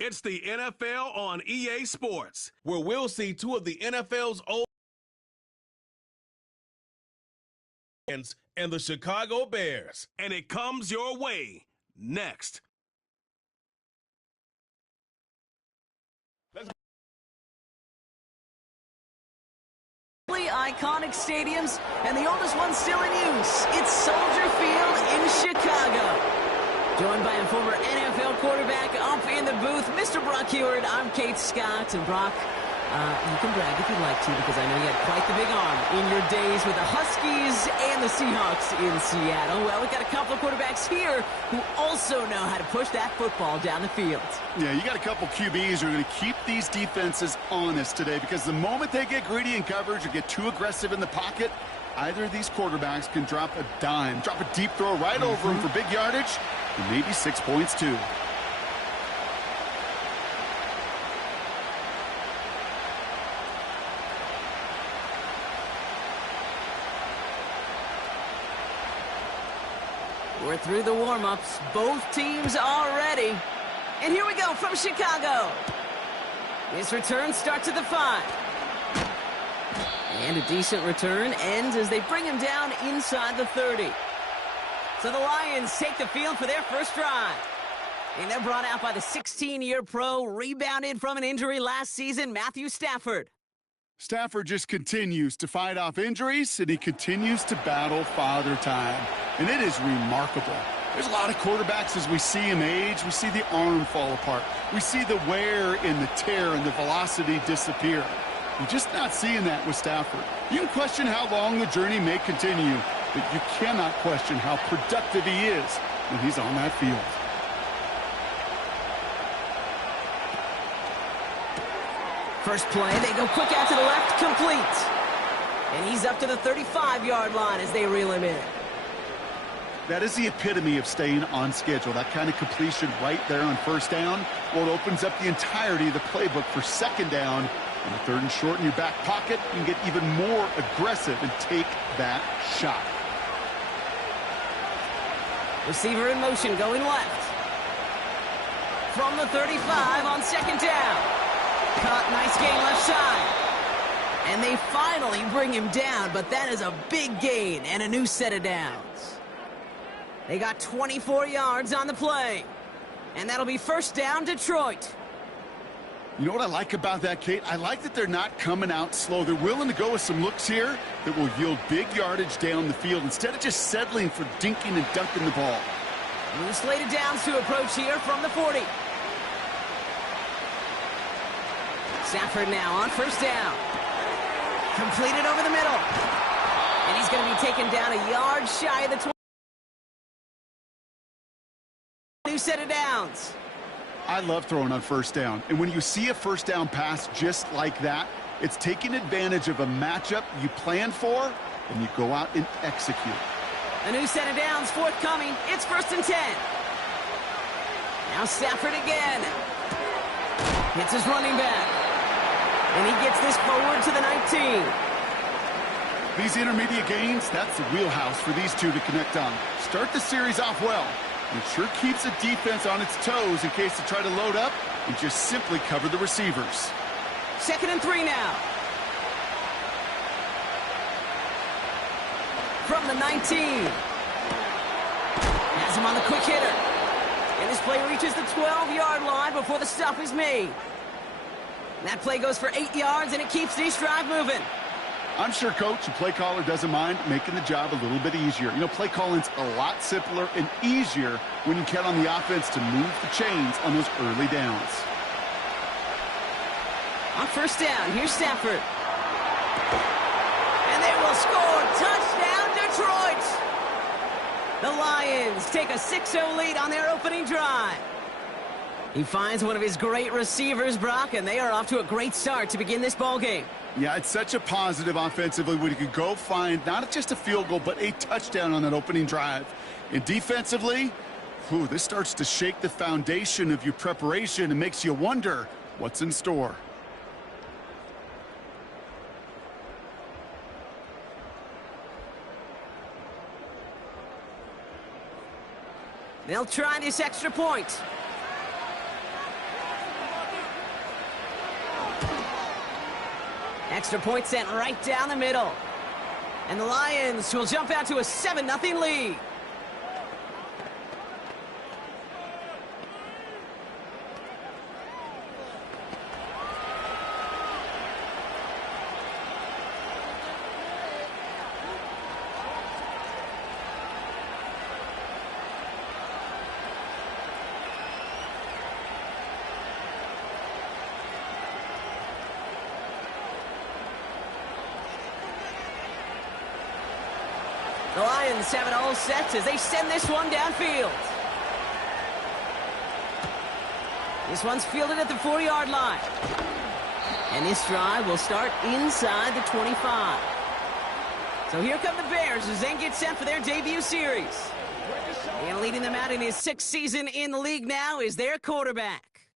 It's the NFL on EA Sports, where we'll see two of the NFL's old and the Chicago Bears. And it comes your way next. Iconic stadiums, and the oldest one still in use. It's Soldier Field in Chicago. Joined by a former NFL quarterback up in the booth, Mr. Brock Heward. I'm Kate Scott, and Brock, you can brag if you'd like to, because I know you had quite the big arm in your days with the Huskies and the Seahawks in Seattle. Well, we've got a couple of quarterbacks here who also know how to push that football down the field. Yeah, you got a couple QBs who are going to keep these defenses honest today, because the moment they get greedy in coverage or get too aggressive in the pocket, either of these quarterbacks can drop a dime, drop a deep throw right over him for big yardage, and maybe 6 points too. We're through the warm-ups. Both teams are ready. And here we go from Chicago. This return starts at the 5. And a decent return ends as they bring him down inside the 30. So the Lions take the field for their first drive. And they're brought out by the 16-year pro, rebounded from an injury last season, Matthew Stafford. Stafford just continues to fight off injuries, and he continues to battle father time. And it is remarkable. There's a lot of quarterbacks as we see him age. We see the arm fall apart. We see the wear and the tear and the velocity disappear. You're just not seeing that with Stafford. You can question how long the journey may continue, but you cannot question how productive he is when he's on that field. First play, they go quick out to the left, complete. And he's up to the 35-yard line as they reel him in. That is the epitome of staying on schedule. That kind of completion right there on first down. Well, it opens up the entirety of the playbook for second down. On the 3rd and short in your back pocket, you can get even more aggressive and take that shot. Receiver in motion, going left. From the 35 on second down. Caught, nice gain left side. And they finally bring him down, but that is a big gain and a new set of downs. They got 24 yards on the play. And that'll be first down, Detroit. You know what I like about that, Kate? I like that they're not coming out slow. They're willing to go with some looks here that will yield big yardage down the field instead of just settling for dinking and dunking the ball. New slated downs to approach here from the 40. Stafford now on first down. Completed over the middle. And he's going to be taken down a yard shy of the 20. New set of downs. I love throwing on first down. And when you see a first down pass just like that, it's taking advantage of a matchup you plan for, and you go out and execute. A new set of downs forthcoming. It's 1st and 10. Now Stafford again. Hits his running back. And he gets this forward to the 19. These intermediate gains, that's the wheelhouse for these two to connect on. Start the series off well. It sure keeps the defense on its toes in case they try to load up and just simply cover the receivers. 2nd and 3 now. From the 19. Has him on the quick hitter. And this play reaches the 12-yard line before the stop is made. And that play goes for 8 yards, and it keeps this drive moving. I'm sure coach and play caller doesn't mind making the job a little bit easier. You know, play calling's a lot simpler and easier when you count on the offense to move the chains on those early downs. On first down, here's Stafford. And they will score. Touchdown, Detroit! The Lions take a 6-0 lead on their opening drive. He finds one of his great receivers, Brock, and they are off to a great start to begin this ballgame. Yeah, it's such a positive offensively when you can go find not just a field goal, but a touchdown on that opening drive. And defensively, this starts to shake the foundation of your preparation and makes you wonder what's in store. They'll try this extra point. Extra point sent right down the middle. And the Lions will jump out to a 7-0 lead. The Lions have it all set as they send this one downfield. This one's fielded at the 4-yard line. And this drive will start inside the 25. So here come the Bears as they get set for their debut series. And leading them out in his 6th season in the league now is their quarterback.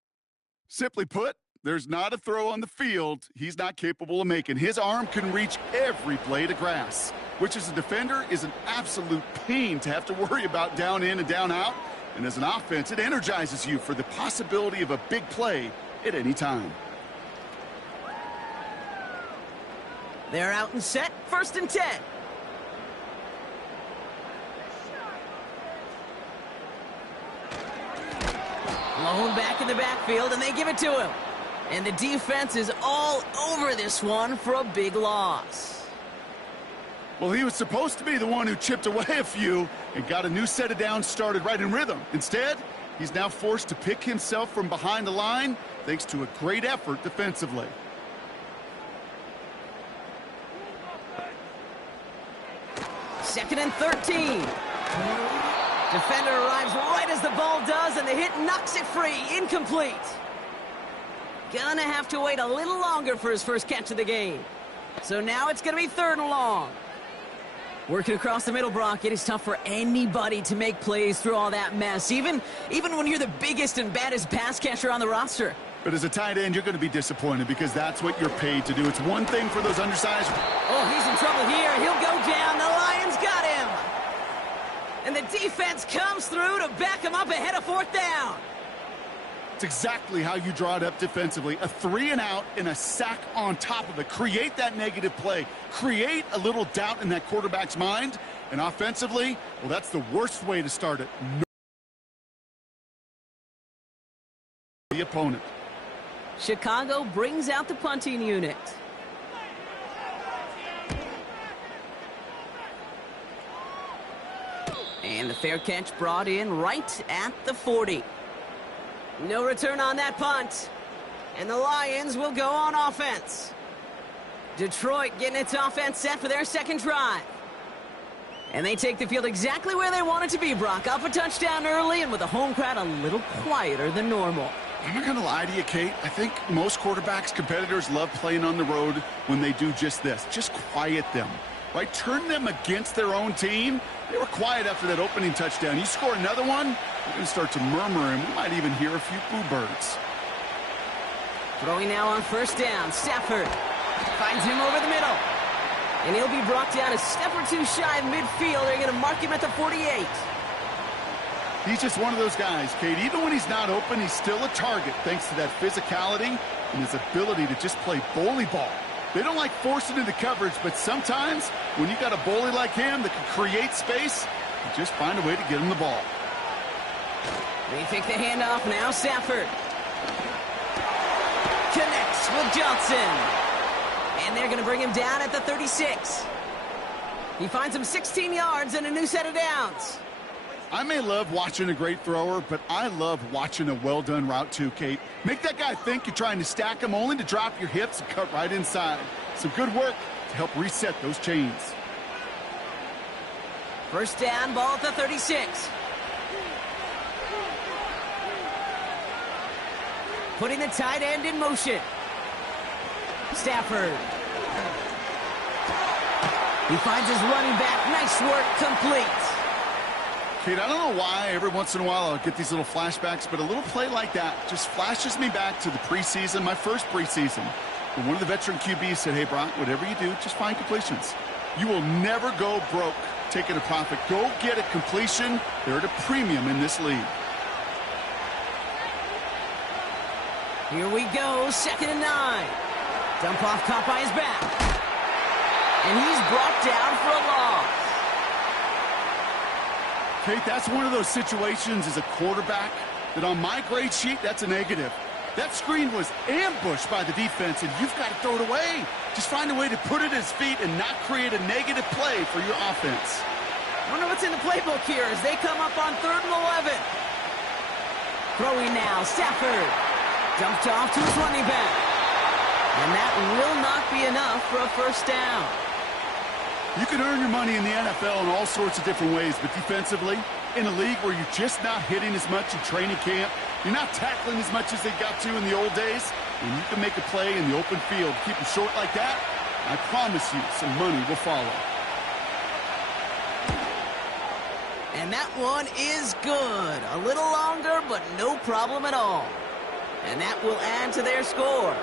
Simply put, there's not a throw on the field he's not capable of making. His arm can reach every blade of grass, which as a defender is an absolute pain to have to worry about down in and down out. And as an offense, it energizes you for the possibility of a big play at any time. They're out and set, 1st and 10. Blown back in the backfield, and they give it to him. And the defense is all over this one for a big loss. Well, he was supposed to be the one who chipped away a few and got a new set of downs started right in rhythm. Instead, he's now forced to pick himself from behind the line thanks to a great effort defensively. Second and 13. Defender arrives right as the ball does, and the hit knocks it free. Incomplete. Gonna have to wait a little longer for his first catch of the game. So now it's gonna be 3rd and long. Working across the middle, Brock, it is tough for anybody to make plays through all that mess, even when you're the biggest and baddest pass catcher on the roster. But as a tight end, you're going to be disappointed because that's what you're paid to do. It's one thing for those undersized. Oh, he's in trouble here. He'll go down. The Lions got him. And the defense comes through to back him up ahead of 4th down. It's exactly how you draw it up defensively. A 3-and-out and a sack on top of it. Create that negative play. Create a little doubt in that quarterback's mind. And offensively, well, that's the worst way to start it. The opponent. Chicago brings out the punting unit. And the fair catch brought in right at the 40. No return on that punt. And the Lions will go on offense. Detroit getting its offense set for their 2nd drive. And they take the field exactly where they want it to be, Brock. Up a touchdown early and with the home crowd a little quieter than normal. I'm not going to lie to you, Kate. I think most quarterbacks, competitors love playing on the road when they do just this. Just quiet them, right? Turn them against their own team. They were quiet after that opening touchdown. You score another one, you're going to start to murmur, and we might even hear a few boo birds. Throwing now on 1st down. Stafford finds him over the middle. And he'll be brought down a step or two shy of midfield. They're going to mark him at the 48. He's just one of those guys, Kate. Even when he's not open, he's still a target thanks to that physicality and his ability to just play bully ball. They don't like forcing into coverage, but sometimes when you got a bully like him that can create space, you just find a way to get him the ball. They take the handoff now. Stafford connects with Johnson. And they're going to bring him down at the 36. He finds him 16 yards and a new set of downs. I may love watching a great thrower, but I love watching a well-done route too, Kate. Make that guy think you're trying to stack him only to drop your hips and cut right inside. Some good work to help reset those chains. 1st down, ball at the 36. Putting the tight end in motion. Stafford. He finds his running back. Nice work, complete. Kate, I don't know why every once in a while I'll get these little flashbacks, but a little play like that just flashes me back to the preseason, my first preseason. When one of the veteran QBs said, hey, Brock, whatever you do, just find completions. You will never go broke taking a profit. Go get a completion. They're at a premium in this league. Here we go, 2nd and 9. Dump off caught by his back. And he's brought down for a loss. Kate, that's one of those situations as a quarterback that on my grade sheet, that's a negative. That screen was ambushed by the defense, and you've got to throw it away. Just find a way to put it at his feet and not create a negative play for your offense. Wonder what's in the playbook here as they come up on 3rd and 11. Throwing now, Stafford. Dumped off to his running back. And that will not be enough for a first down. You can earn your money in the NFL in all sorts of different ways, but defensively, in a league where you're just not hitting as much in training camp, you're not tackling as much as they got to in the old days, when you can make a play in the open field, keep them short like that, I promise you some money will follow. And that one is good. A little longer, but no problem at all. And that will add to their score.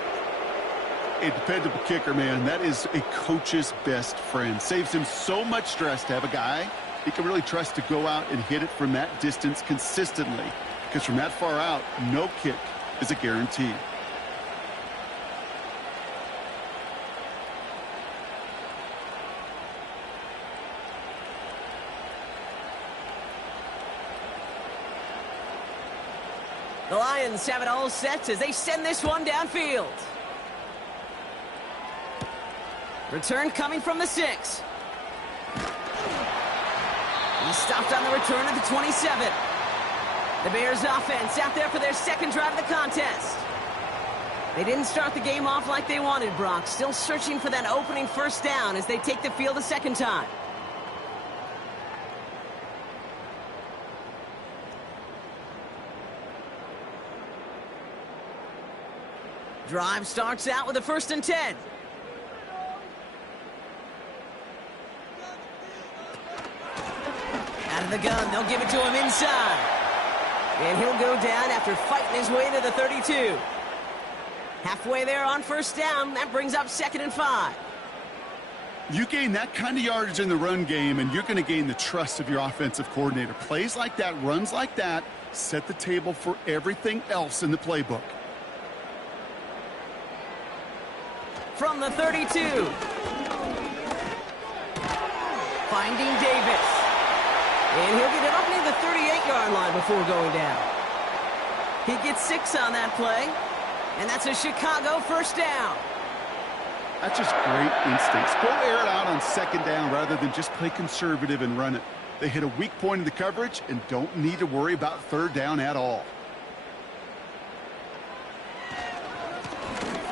A dependable kicker, man, that is a coach's best friend. Saves him so much stress to have a guy he can really trust to go out and hit it from that distance consistently. Because from that far out, no kick is a guarantee. The Lions have it all set as they send this one downfield. Return coming from the 6. He stopped on the return at the 27. The Bears offense out there for their second drive of the contest. They didn't start the game off like they wanted, Brock. Still searching for that opening first down as they take the field a second time. Drive starts out with a 1st and 10. Out of the gun, they'll give it to him inside. And he'll go down after fighting his way to the 32. Halfway there on first down, that brings up 2nd and 5. You gain that kind of yardage in the run game, and you're going to gain the trust of your offensive coordinator. Plays like that, runs like that, set the table for everything else in the playbook. From the 32. Finding Davis. And he'll get it up near the 38-yard line before going down. He gets 6 on that play. And that's a Chicago first down. That's just great instincts. Go air it out on 2nd down rather than just play conservative and run it. They hit a weak point in the coverage and don't need to worry about 3rd down at all.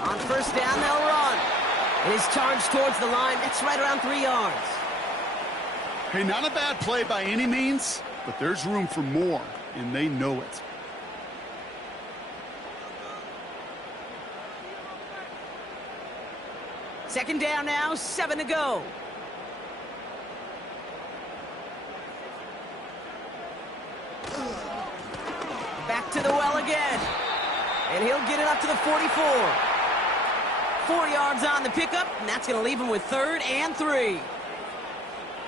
On first down, they'll run. And his charge towards the line, that's right around 3 yards. Hey, not a bad play by any means, but there's room for more, and they know it. Second down now, 7 to go. Back to the well again. And he'll get it up to the 44. 4 yards on the pickup, and that's going to leave him with 3rd and 3.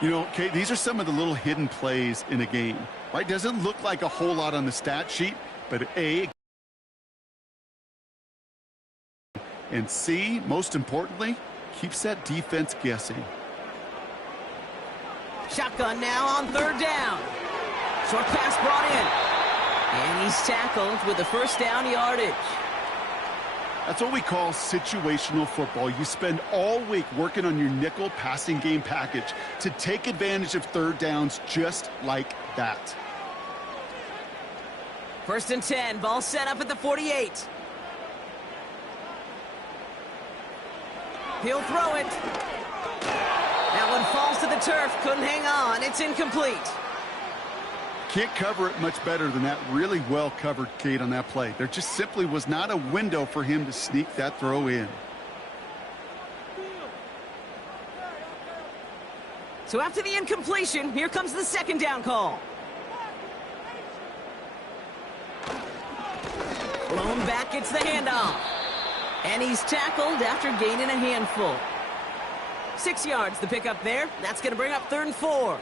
You know, Kate, these are some of the little hidden plays in a game, right? Doesn't look like a whole lot on the stat sheet, but A, and C, most importantly, keeps that defense guessing. Shotgun now on 3rd down. Short pass brought in. And he's tackled with the first down yardage. That's what we call situational football. You spend all week working on your nickel passing game package to take advantage of 3rd downs just like that. 1st and 10, ball set up at the 48. He'll throw it. That one falls to the turf, couldn't hang on. It's incomplete. Can't cover it much better than that. Really well covered, Kate, on that play. There just simply was not a window for him to sneak that throw in. So after the incompletion, here comes the 2nd down call. Blown back, it's the handoff. And he's tackled after gaining a handful. 6 yards the pickup there. That's going to bring up 3rd and 4.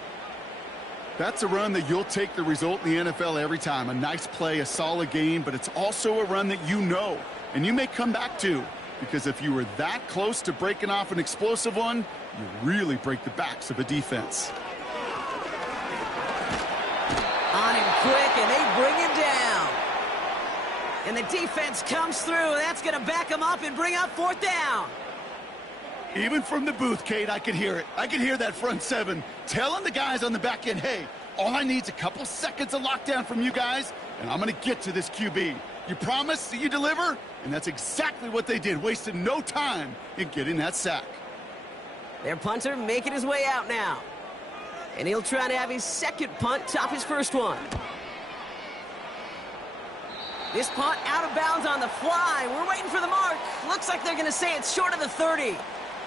That's a run that you'll take the result in the NFL every time. A nice play, a solid game, but it's also a run that you know, and you may come back to. because if you were that close to breaking off an explosive one, you really break the backs of a defense. On him quick, and they bring him down. And the defense comes through, and that's going to back him up and bring up fourth down. Even from the booth, Kate, I could hear it. I could hear that front seven telling the guys on the back end, hey, all I need is a couple seconds of lockdown from you guys, and I'm going to get to this QB. You promise that you deliver? And that's exactly what they did, wasted no time in getting that sack. Their punter making his way out now. And he'll try to have his second punt top his first one. This punt out of bounds on the fly. We're waiting for the mark. Looks like they're going to say it's short of the 30.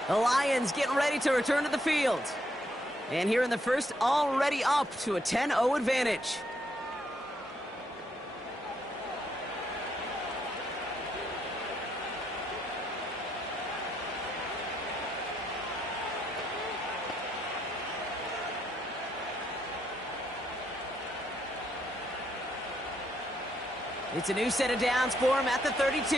The Lions getting ready to return to the field. And here in the first, already up to a 10-0 advantage. It's a new set of downs for him at the 32.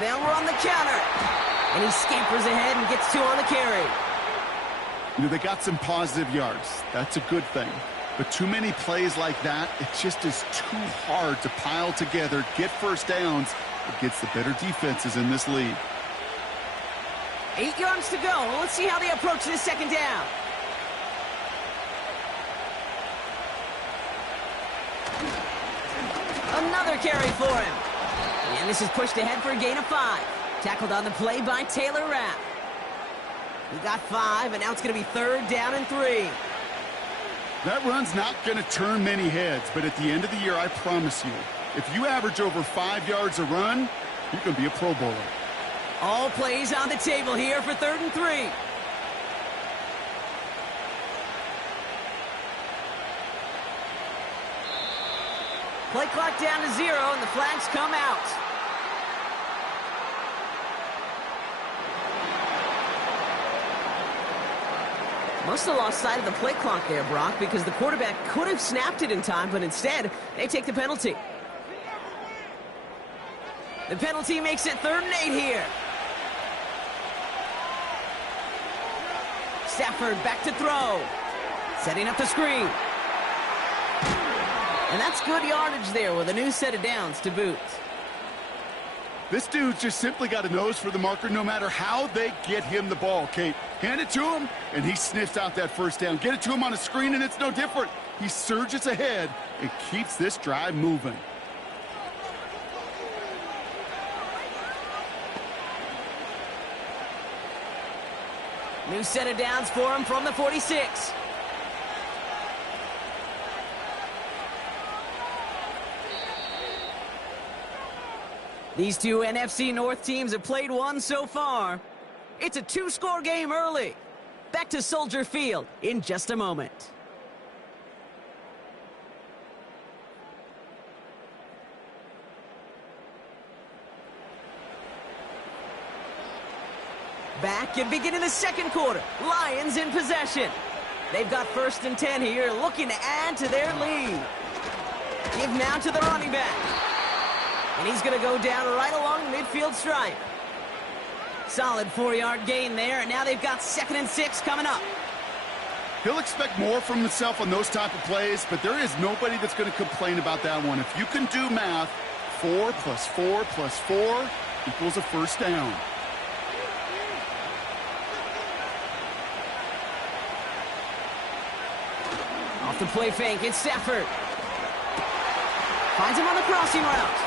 Now we're on the counter. And he scampers ahead and gets two on the carry. You know, they got some positive yards. That's a good thing. But too many plays like that, it just is too hard to pile together, get first downs against the better defenses in this league. 8 yards to go. Well, let's see how they approach this second down. Another carry for him. And this is pushed ahead for a gain of 5. Tackled on the play by Taylor Rapp. He got 5, and now it's going to be third down and 3. That run's not going to turn many heads, but at the end of the year, I promise you, if you average over 5 yards a run, you're going to be a Pro Bowler. All plays on the table here for third and 3. Play clock down to 0, and the flags come out. Must have lost sight of the play clock there, Brock, because the quarterback could have snapped it in time, but instead, they take the penalty. The penalty makes it third and 8 here. Stafford back to throw. Setting up the screen. And that's good yardage there with a new set of downs to boot. This dude's just simply got a nose for the marker no matter how they get him the ball, Kate. Hand it to him, and he sniffs out that first down. Get it to him on a screen, and it's no different. He surges ahead and keeps this drive moving. New set of downs for him from the 46. These two NFC North teams have played one so far. It's a 2-score game early. Back to Soldier Field in just a moment. Back and beginning the second quarter. Lions in possession. They've got first and 10 here, looking to add to their lead. Give now to the running back. And he's going to go down right along the midfield stripe. Solid 4-yard gain there, and now they've got 2nd and 6 coming up. He'll expect more from himself on those type of plays, but there is nobody that's going to complain about that one. If you can do math, 4 plus 4 plus 4 equals a first down. Off the play fake, it's Stafford. Finds him on the crossing route.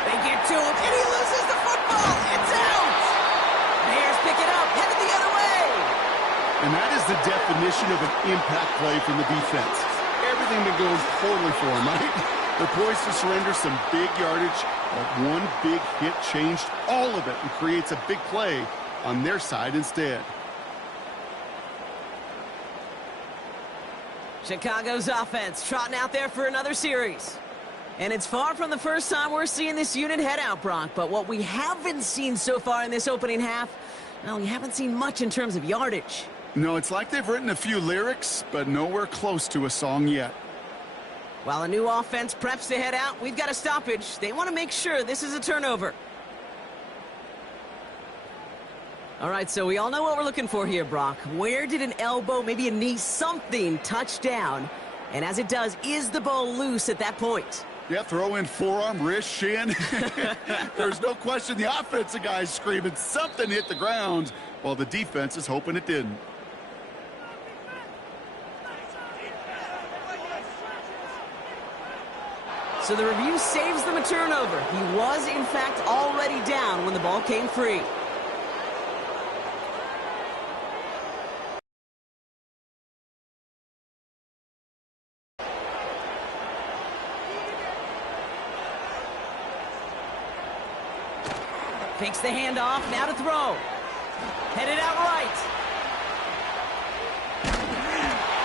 They get to him, and he loses the football. It's out. Bears pick it up, headed the other way. And that is the definition of an impact play from the defense. Everything that goes poorly for them, right? They're poised to surrender some big yardage, but one big hit changed all of it and creates a big play on their side instead. Chicago's offense trotting out there for another series. And it's far from the first time we're seeing this unit head out, Brock. But what we haven't seen so far in this opening half, well, we haven't seen much in terms of yardage. No, it's like they've written a few lyrics, but nowhere close to a song yet. While a new offense preps to head out, we've got a stoppage. They want to make sure this is a turnover. All right, so we all know what we're looking for here, Brock. Where did an elbow, maybe a knee, something touch down? And as it does, is the ball loose at that point? Yeah, throw in forearm, wrist, shin. There's no question the offensive guy's screaming something hit the ground while the defense is hoping it didn't. So the review saves them a turnover. He was, in fact, already down when the ball came free. Takes the handoff, now to throw. Headed out right.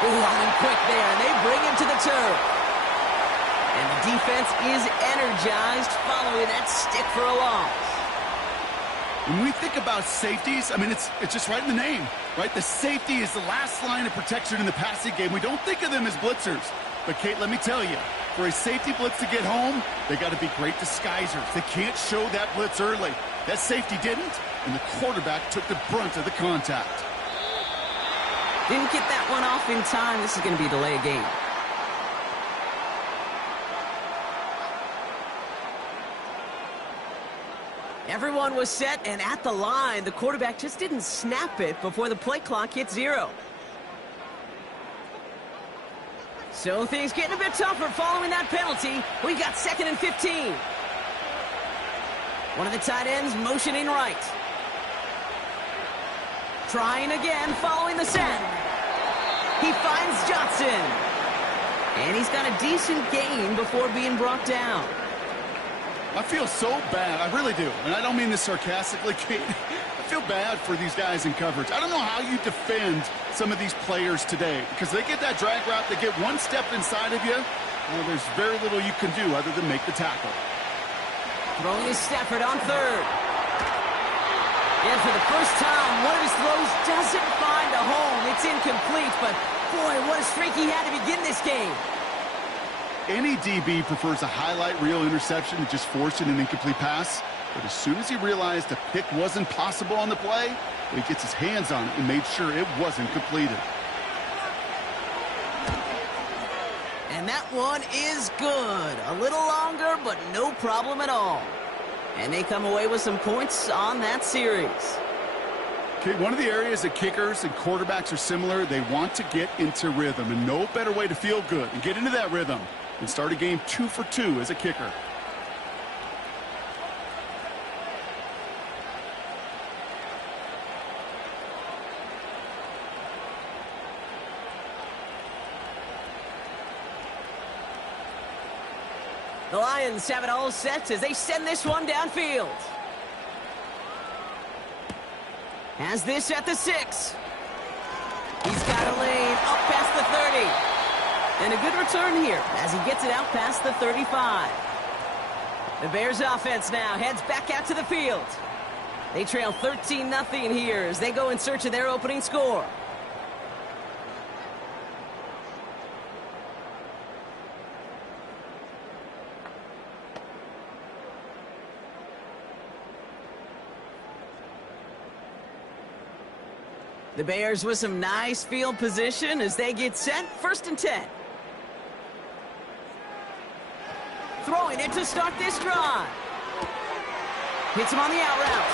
Ooh, on him quick there, and they bring him to the turf. And the defense is energized following that stick for a loss. When we think about safeties, I mean, it's just right in the name, right? The safety is the last line of protection in the passing game. We don't think of them as blitzers. But, Kate, let me tell you, for a safety blitz to get home, they got to be great disguisers. They can't show that blitz early. That safety didn't, and the quarterback took the brunt of the contact. Didn't get that one off in time. This is going to be a delay of game. Everyone was set and at the line. The quarterback just didn't snap it before the play clock hit 0. So things getting a bit tougher following that penalty. We've got 2nd and 15. One of the tight ends motioning right. Trying again following the set. He finds Johnson. And he's got a decent gain before being brought down. I feel so bad. I really do. And I don't mean this sarcastically, Kate. I feel bad for these guys in coverage. I don't know how you defend some of these players today because they get that drag route, they get one step inside of you, well, there's very little you can do other than make the tackle. Throwing is Stafford on 3rd. And for the first time, one of his throws doesn't find a home. It's incomplete, but boy, what a streak he had to begin this game. Any DB prefers a highlight reel interception to just forcing an incomplete pass. But as soon as he realized a pick wasn't possible on the play, he gets his hands on it and made sure it wasn't completed. And that one is good. A little longer, but no problem at all. And they come away with some points on that series. Okay, one of the areas that kickers and quarterbacks are similar, they want to get into rhythm. And no better way to feel good and get into that rhythm than start a game 2 for 2 as a kicker. The Lions have it all set as they send this one downfield. Has this at the 6. He's got a lane up past the 30. And a good return here as he gets it out past the 35. The Bears offense now heads back out to the field. They trail 13-0 here as they go in search of their opening score. The Bears with some nice field position as they get set. 1st and 10. Throwing it to start this drive. Hits him on the out route.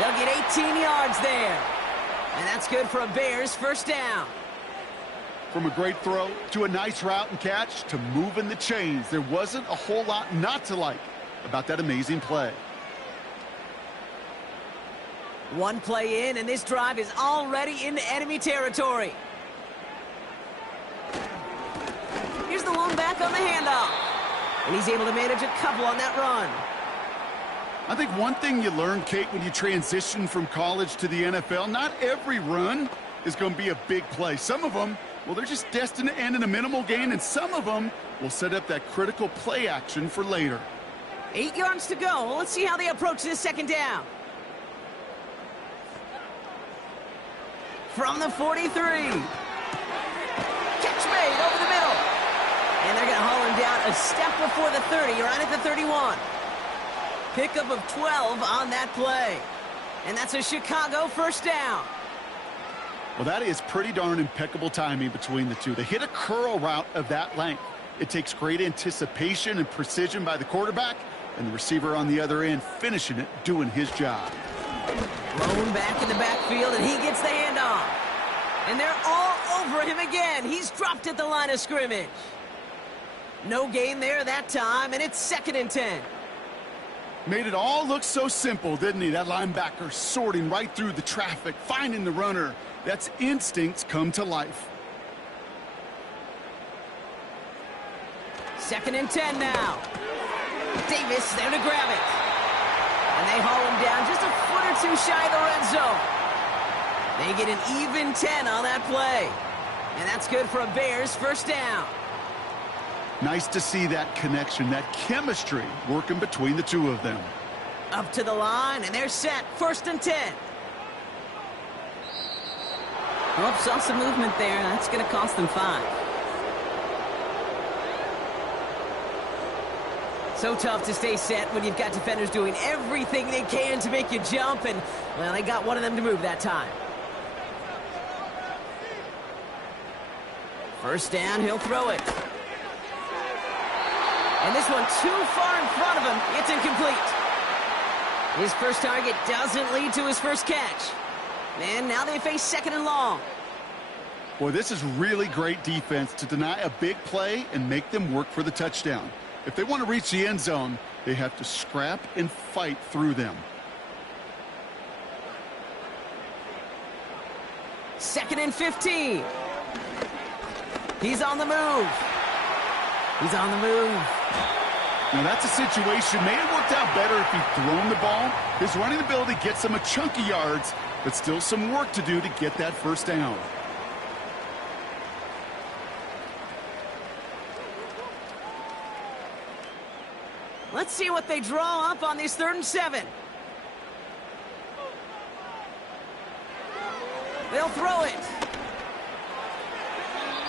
They'll get 18 yards there. And that's good for a Bears 1st down. From a great throw to a nice route and catch to moving the chains, there wasn't a whole lot not to like about that amazing play. One play in, and this drive is already into enemy territory. Here's the long back on the handoff. And he's able to manage a couple on that run. I think one thing you learn, Kate, when you transition from college to the NFL, not every run is going to be a big play. Some of them, well, they're just destined to end in a minimal gain, and some of them will set up that critical play action for later. 8 yards to go. Let's see how they approach this 2nd down. From the 43. Catch made over the middle. And they're going to haul him down a step before the 30, right at the 31. Pickup of 12 on that play. And that's a Chicago first down. Well, that is pretty darn impeccable timing between the two. They hit a curl route of that length. It takes great anticipation and precision by the quarterback, and the receiver on the other end finishing it, doing his job. Thrown back in the backfield, and he gets the handoff. And they're all over him again. He's dropped at the line of scrimmage. No gain there that time, and it's 2nd and 10. Made it all look so simple, didn't he? That linebacker sorting right through the traffic, finding the runner. That's instincts come to life. 2nd and 10 now. Davis there to grab it. And they haul him down just a foot or two shy of the red zone. They get an even 10 on that play. And that's good for a Bears first down. Nice to see that connection, that chemistry working between the two of them. Up to the line, and they're set. 1st and 10. Oh, saw some movement there. That's going to cost them 5. So tough to stay set when you've got defenders doing everything they can to make you jump, and, well, they got one of them to move that time. First down, he'll throw it. And this one too far in front of him. It's incomplete. His first target doesn't lead to his first catch. And now they face 2nd and long. Boy, this is really great defense to deny a big play and make them work for the touchdown. If they want to reach the end zone, they have to scrap and fight through them. 2nd and 15. He's on the move. He's on the move. Now, that's a situation. May have worked out better if he'd thrown the ball. His running ability gets him a chunk of yards, but still some work to do to get that first down. Let's see what they draw up on this 3rd and 7. They'll throw it.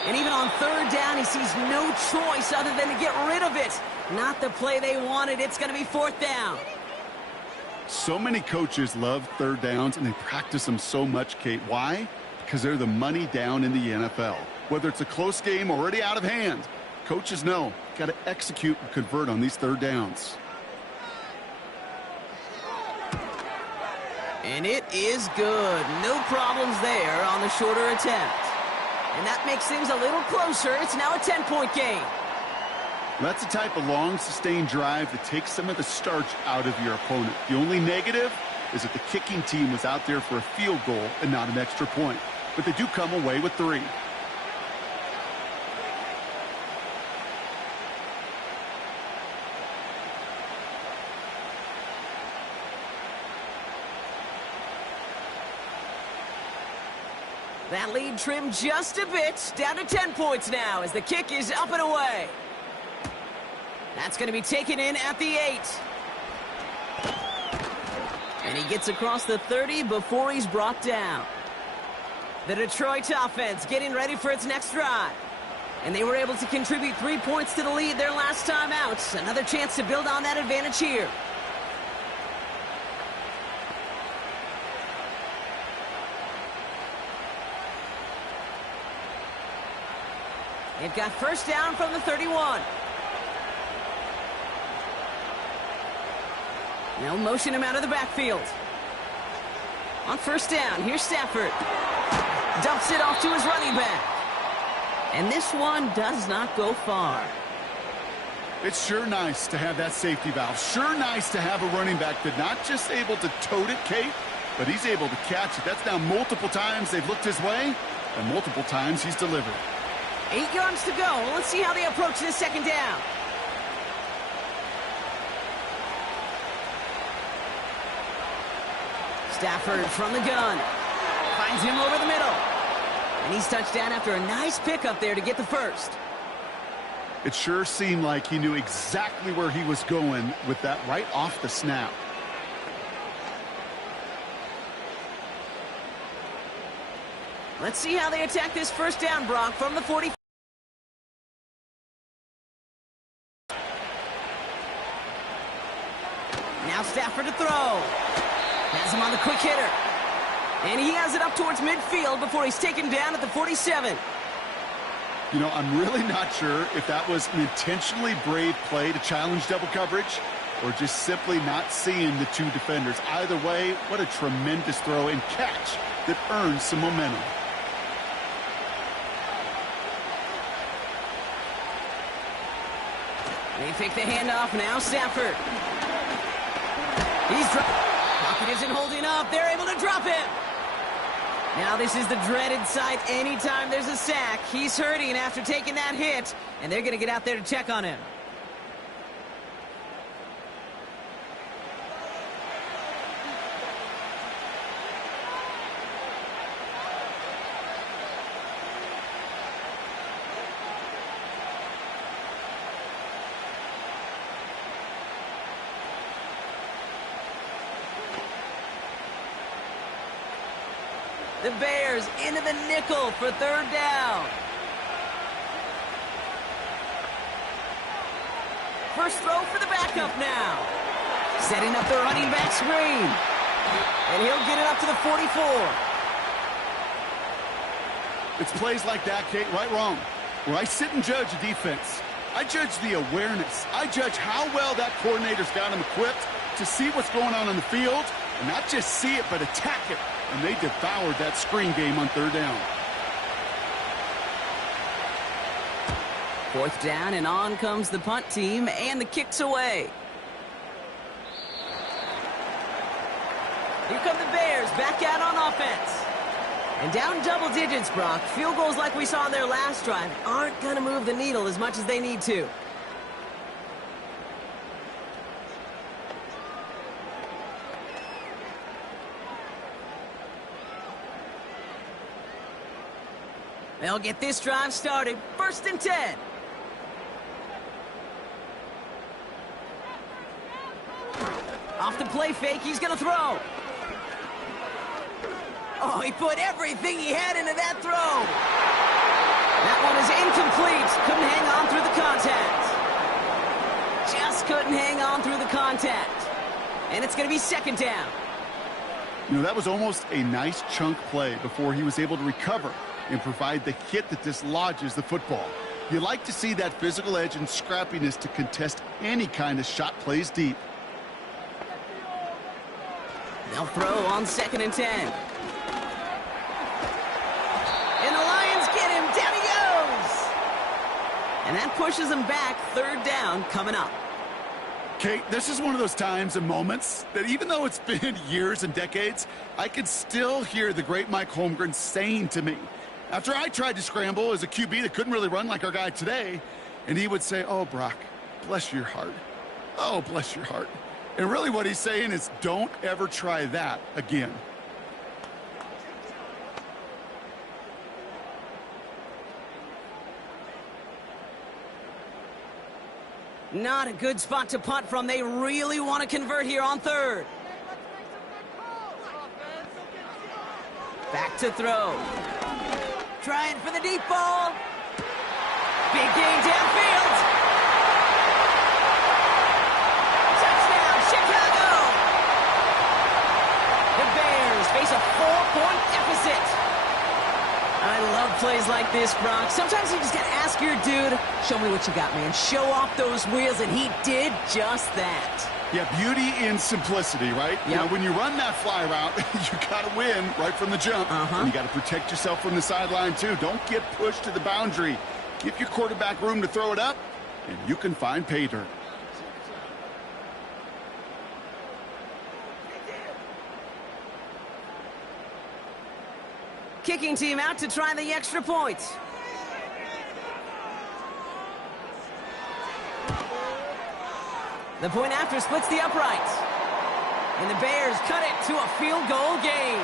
And even on 3rd down, he sees no choice other than to get rid of it. Not the play they wanted. It's going to be 4th down. So many coaches love 3rd downs, and they practice them so much, Kate. Why? Because they're the money down in the NFL. Whether it's a close game already out of hand, coaches know, got to execute and convert on these 3rd downs. And it is good. No problems there on the shorter attempt. And that makes things a little closer. It's now a 10-point game. That's the type of long, sustained drive that takes some of the starch out of your opponent. The only negative is that the kicking team was out there for a field goal and not an extra point. But they do come away with 3. That lead trimmed just a bit, down to 10 points now as the kick is up and away. That's going to be taken in at the 8. And he gets across the 30 before he's brought down. The Detroit offense getting ready for its next drive. And they were able to contribute 3 points to the lead their last time out. Another chance to build on that advantage here. They've got first down from the 31. They'll motion him out of the backfield. On first down, here's Stafford. Dumps it off to his running back. And this one does not go far. It's sure nice to have that safety valve. Sure nice to have a running back that's not just able to tote it, Kate, but he's able to catch it. That's now multiple times they've looked his way, and multiple times he's delivered. 8 yards to go. Let's see how they approach this second down. Stafford from the gun. Finds him over the middle. And he's touched down after a nice pickup there to get the first. It sure seemed like he knew exactly where he was going with that right off the snap. Let's see how they attack this first down, Brock, from the 45. Now Stafford to throw. Has him on the quick hitter. And he has it up towards midfield before he's taken down at the 47. You know, I'm really not sure if that was an intentionally brave play to challenge double coverage or just simply not seeing the two defenders. Either way, what a tremendous throw and catch that earns some momentum. They fake the handoff. Now Stafford. He's dropped. Pocket isn't holding up. They're able to drop him. Now this is the dreaded sight anytime there's a sack. He's hurting after taking that hit, and they're going to get out there to check on him. The Bears into the nickel for third down. First throw for the backup now. Setting up the running back screen. And he'll get it up to the 44. It's plays like that, Kate, right, wrong. Where I sit and judge a defense, I judge the awareness. I judge how well that coordinator's got him equipped to see what's going on in the field, and not just see it, but attack it. And they devoured that screen game on third down. Fourth down, and on comes the punt team, and the kick's away. Here come the Bears, back out on offense. And down double digits, Brock. Field goals like we saw on their last drive aren't going to move the needle as much as they need to. They'll get this drive started. First and 10. Off the play fake, he's going to throw. Oh, he put everything he had into that throw. That one is incomplete. Couldn't hang on through the contact. Just couldn't hang on through the contact. And it's going to be second down. You know, that was almost a nice chunk play before he was able to recover and provide the hit that dislodges the football. You like to see that physical edge and scrappiness to contest any kind of shot plays deep. They'll throw on second and 10. And the Lions get him. Down he goes. And that pushes him back. Third down coming up. Kate, this is one of those times and moments that even though it's been years and decades, I can still hear the great Mike Holmgren saying to me, after I tried to scramble as a QB that couldn't really run like our guy today, and he would say, "Oh, Brock, bless your heart. Oh, bless your heart." And really what he's saying is, don't ever try that again. Not a good spot to punt from. They really want to convert here on third. Back to throw. Trying for the deep ball. Big gain downfield. Touchdown, Chicago! The Bears face a 4-point deficit. I love plays like this, Brock. Sometimes you just got to ask your dude, show me what you got, man. Show off those wheels, and he did just that. Yeah, beauty in simplicity, right? Yep. You know, when you run that fly route, you got to win right from the jump. And you got to protect yourself from the sideline, too. Don't get pushed to the boundary. Give your quarterback room to throw it up, and you can find pay dirt. Kicking team out to try the extra point. The point after splits the uprights. And the Bears cut it to a field goal game.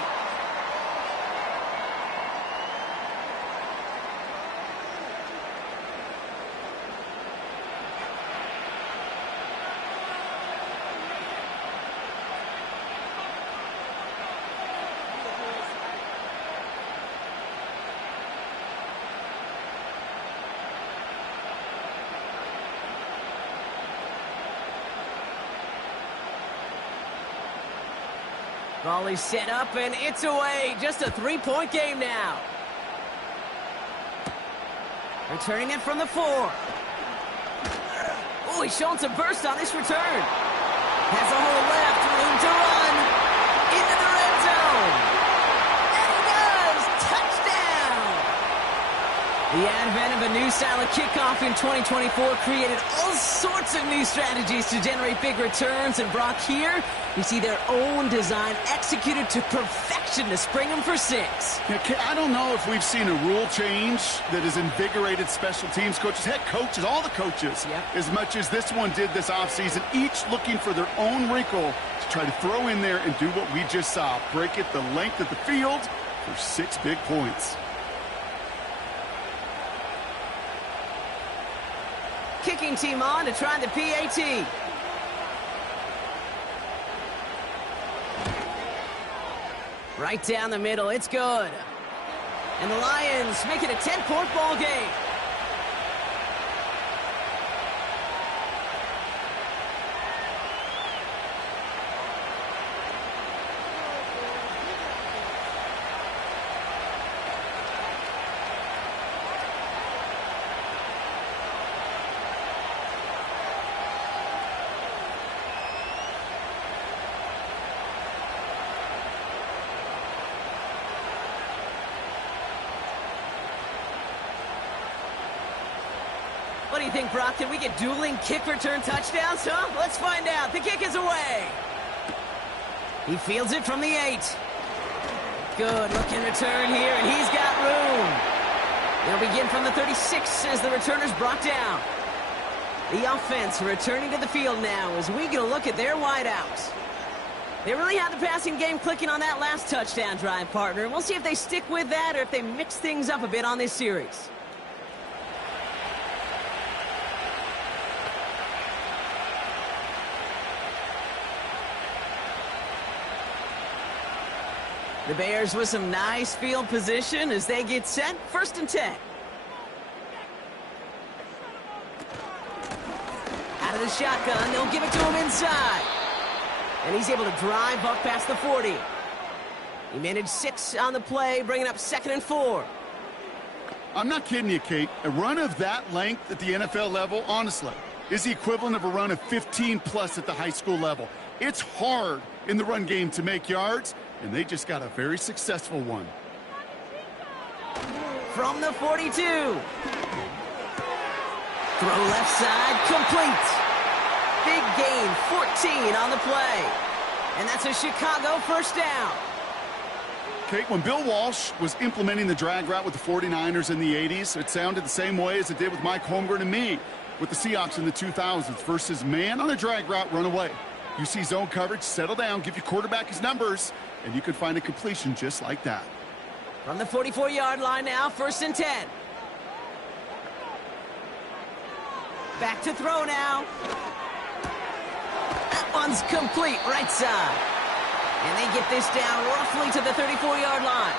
Ball is set up, and it's away. Just a three-point game now. Returning it from the 4. Oh, he's showing some burst on this return. Has a hole left, room to run. Into the red zone. And he does! Touchdown! The advent of a new style of kickoff in 2024 created all sorts of new strategies to generate big returns. And Brock, here, we see their own design executed to perfection to spring them for 6. Yeah, I don't know if we've seen a rule change that has invigorated special teams coaches, head coaches, all the coaches, as much as this one did this offseason, each looking for their own wrinkle to try to throw in there and do what we just saw, break it the length of the field for 6 big points. Kicking team on to try the PAT. Right down the middle, it's good. And the Lions make it a 10-point ball game. What do you think, Brock? Can we get dueling kick return touchdowns, huh? Let's find out. The kick is away. He fields it from the 8. Good looking return here, and he's got room. They'll begin from the 36 as the returner's brought down. The offense returning to the field now as we get a look at their wideouts. They really had the passing game clicking on that last touchdown drive, partner. And we'll see if they stick with that or if they mix things up a bit on this series. The Bears with some nice field position as they get set. 1st and 10. Out of the shotgun, they'll give it to him inside. And he's able to drive up past the 40. He managed 6 on the play, bringing up 2nd and 4. I'm not kidding you, Kate. A run of that length at the NFL level, honestly, is the equivalent of a run of 15-plus at the high school level. It's hard in the run game to make yards, and they just got a very successful one. From the 42. Throw left side, complete. Big gain, 14 on the play. And that's a Chicago 1st down. Kate, when Bill Walsh was implementing the drag route with the 49ers in the 80s, it sounded the same way as it did with Mike Holmgren and me with the Seahawks in the 2000s versus man on a drag route, run away. You see zone coverage, settle down, give your quarterback his numbers, and you can find a completion just like that. From the 44-yard line now, 1st and 10. Back to throw now. That one's complete, right side. And they get this down roughly to the 34-yard line.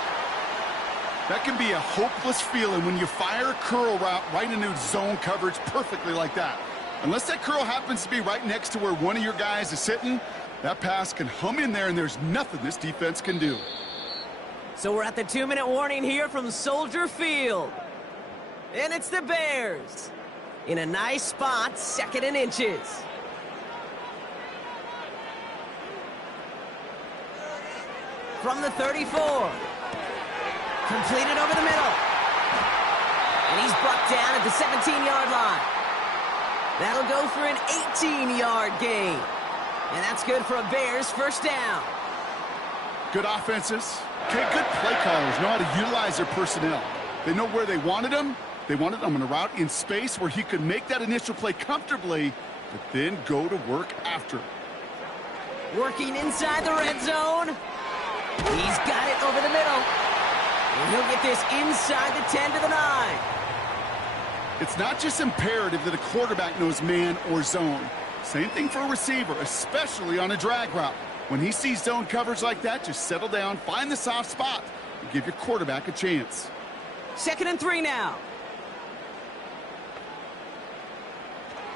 That can be a hopeless feeling when you fire a curl route right into zone coverage perfectly like that. Unless that curl happens to be right next to where one of your guys is sitting, that pass can hum in there, and there's nothing this defense can do. So we're at the 2-minute warning here from Soldier Field. And it's the Bears. In a nice spot, 2nd and inches. From the 34. Completed over the middle. And he's brought down at the 17-yard line. That'll go for an 18-yard gain. And that's good for a Bears 1st down. Good offenses. Okay, good play callers know how to utilize their personnel. They know where they wanted them. They wanted them on a route in space where he could make that initial play comfortably, but then go to work after. Working inside the red zone. He's got it over the middle. And he'll get this inside the 10 to the 9. It's not just imperative that a quarterback knows man or zone. Same thing for a receiver, especially on a drag route. When he sees zone coverage like that, just settle down, find the soft spot, and give your quarterback a chance. 2nd and 3 now.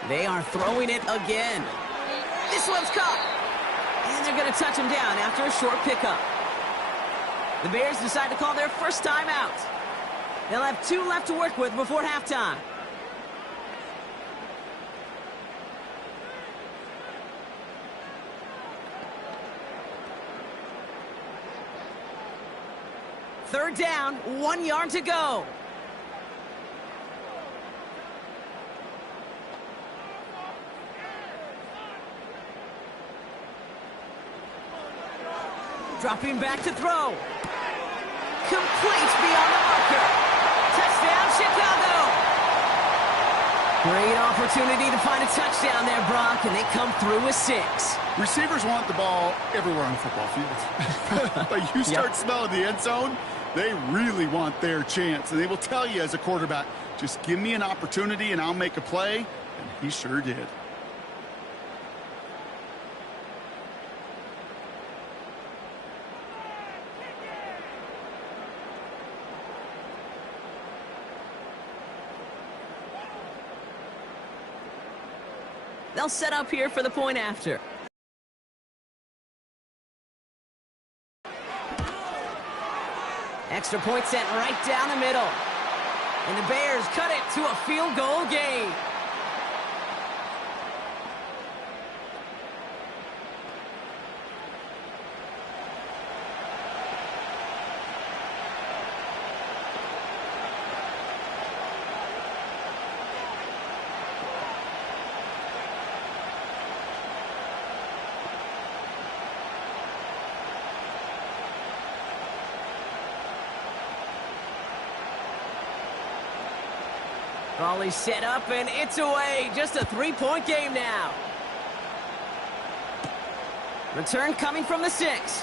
They are throwing it again. This one's caught. And they're going to touch him down after a short pickup. The Bears decide to call their first timeout. They'll have 2 left to work with before halftime. Third down, 1 yard to go. Dropping back to throw. Complete beyond the marker. Touchdown, Chicago. Great opportunity to find a touchdown there, Brock, and they come through with 6. Receivers want the ball everywhere on the football field. But you start smelling the end zone, they really want their chance. And they will tell you as a quarterback, just give me an opportunity and I'll make a play. And he sure did. They'll set up here for the point after. Extra point sent right down the middle. And the Bears cut it to a field goal game. Volley set up, and it's away. Just a 3-point game now. Return coming from the 6.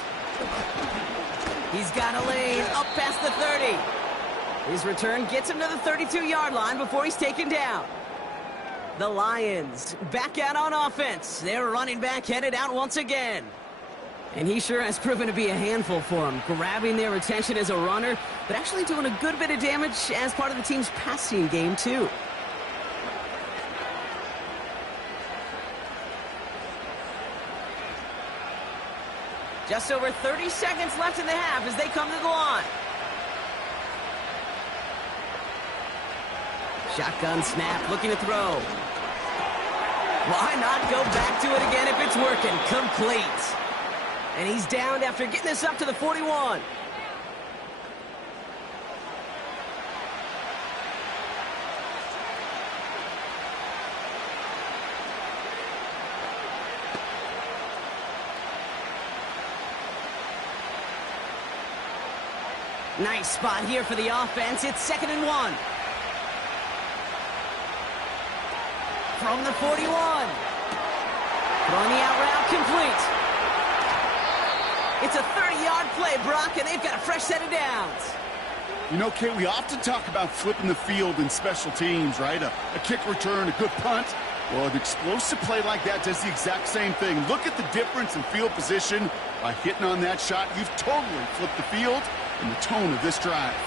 He's got a lane up past the 30. His return gets him to the 32-yard line before he's taken down. The Lions back out on offense. Their running back headed out once again. And he sure has proven to be a handful for him, grabbing their attention as a runner, but actually doing a good bit of damage as part of the team's passing game, too. Just over 30 seconds left in the half as they come to the line. Shotgun snap, looking to throw. Why not go back to it again if it's working? Complete. And he's downed after getting this up to the 41. Nice spot here for the offense. It's 2nd and 1. From the 41. Throwing the out route complete. It's a 30-yard play, Brock, and they've got a fresh set of downs. You know, Kate, we often talk about flipping the field in special teams, right? A kick return, a good punt. Well, an explosive play like that does the exact same thing. Look at the difference in field position. By hitting on that shot, you've totally flipped the field and the tone of this drive.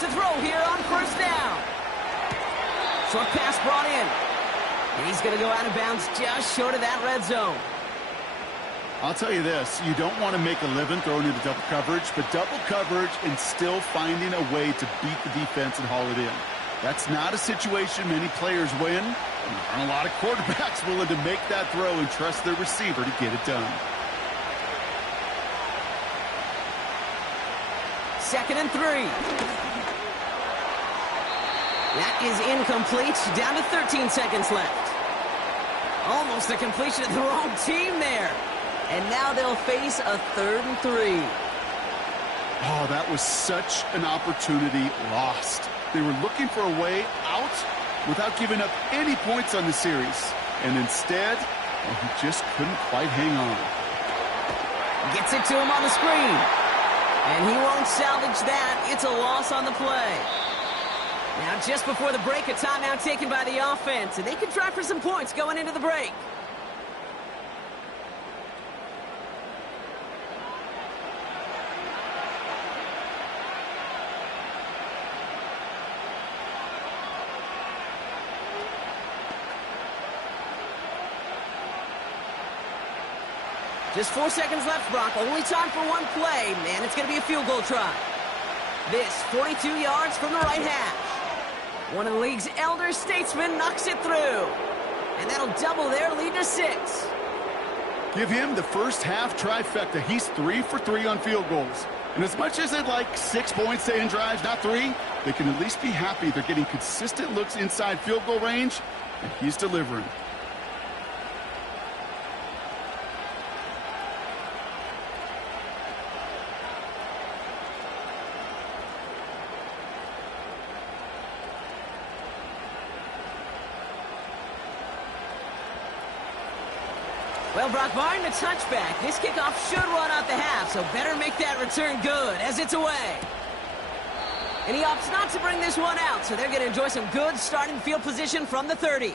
To throw here on first down. Short pass brought in. And he's going to go out of bounds just short of that red zone. I'll tell you this, you don't want to make a living throwing into double coverage, but double coverage and still finding a way to beat the defense and haul it in. That's not a situation many players win, and there aren't a lot of quarterbacks willing to make that throw and trust their receiver to get it done. 2nd and 3. That is incomplete, down to 13 seconds left. Almost a completion of the wrong team there. And now they'll face a 3rd and 3. Oh, that was such an opportunity lost. They were looking for a way out without giving up any points on the series. And instead, well, he just couldn't quite hang on. Gets it to him on the screen. And he won't salvage that. It's a loss on the play. Now, just before the break, a timeout taken by the offense. And they can try for some points going into the break. Just 4 seconds left, Brock. Only time for one play, and it's going to be a field goal try. This, 42 yards from the right hash. One of the league's elder statesmen knocks it through. And that'll double their lead to 6. Give him the first half trifecta. He's 3 for 3 on field goals. And as much as they'd like 6 points to end drives, not 3, they can at least be happy they're getting consistent looks inside field goal range, and he's delivering. Well, Brock, barring the touchback, this kickoff should run out the half, so better make that return good as it's away. And he opts not to bring this one out, so they're going to enjoy some good starting field position from the 30.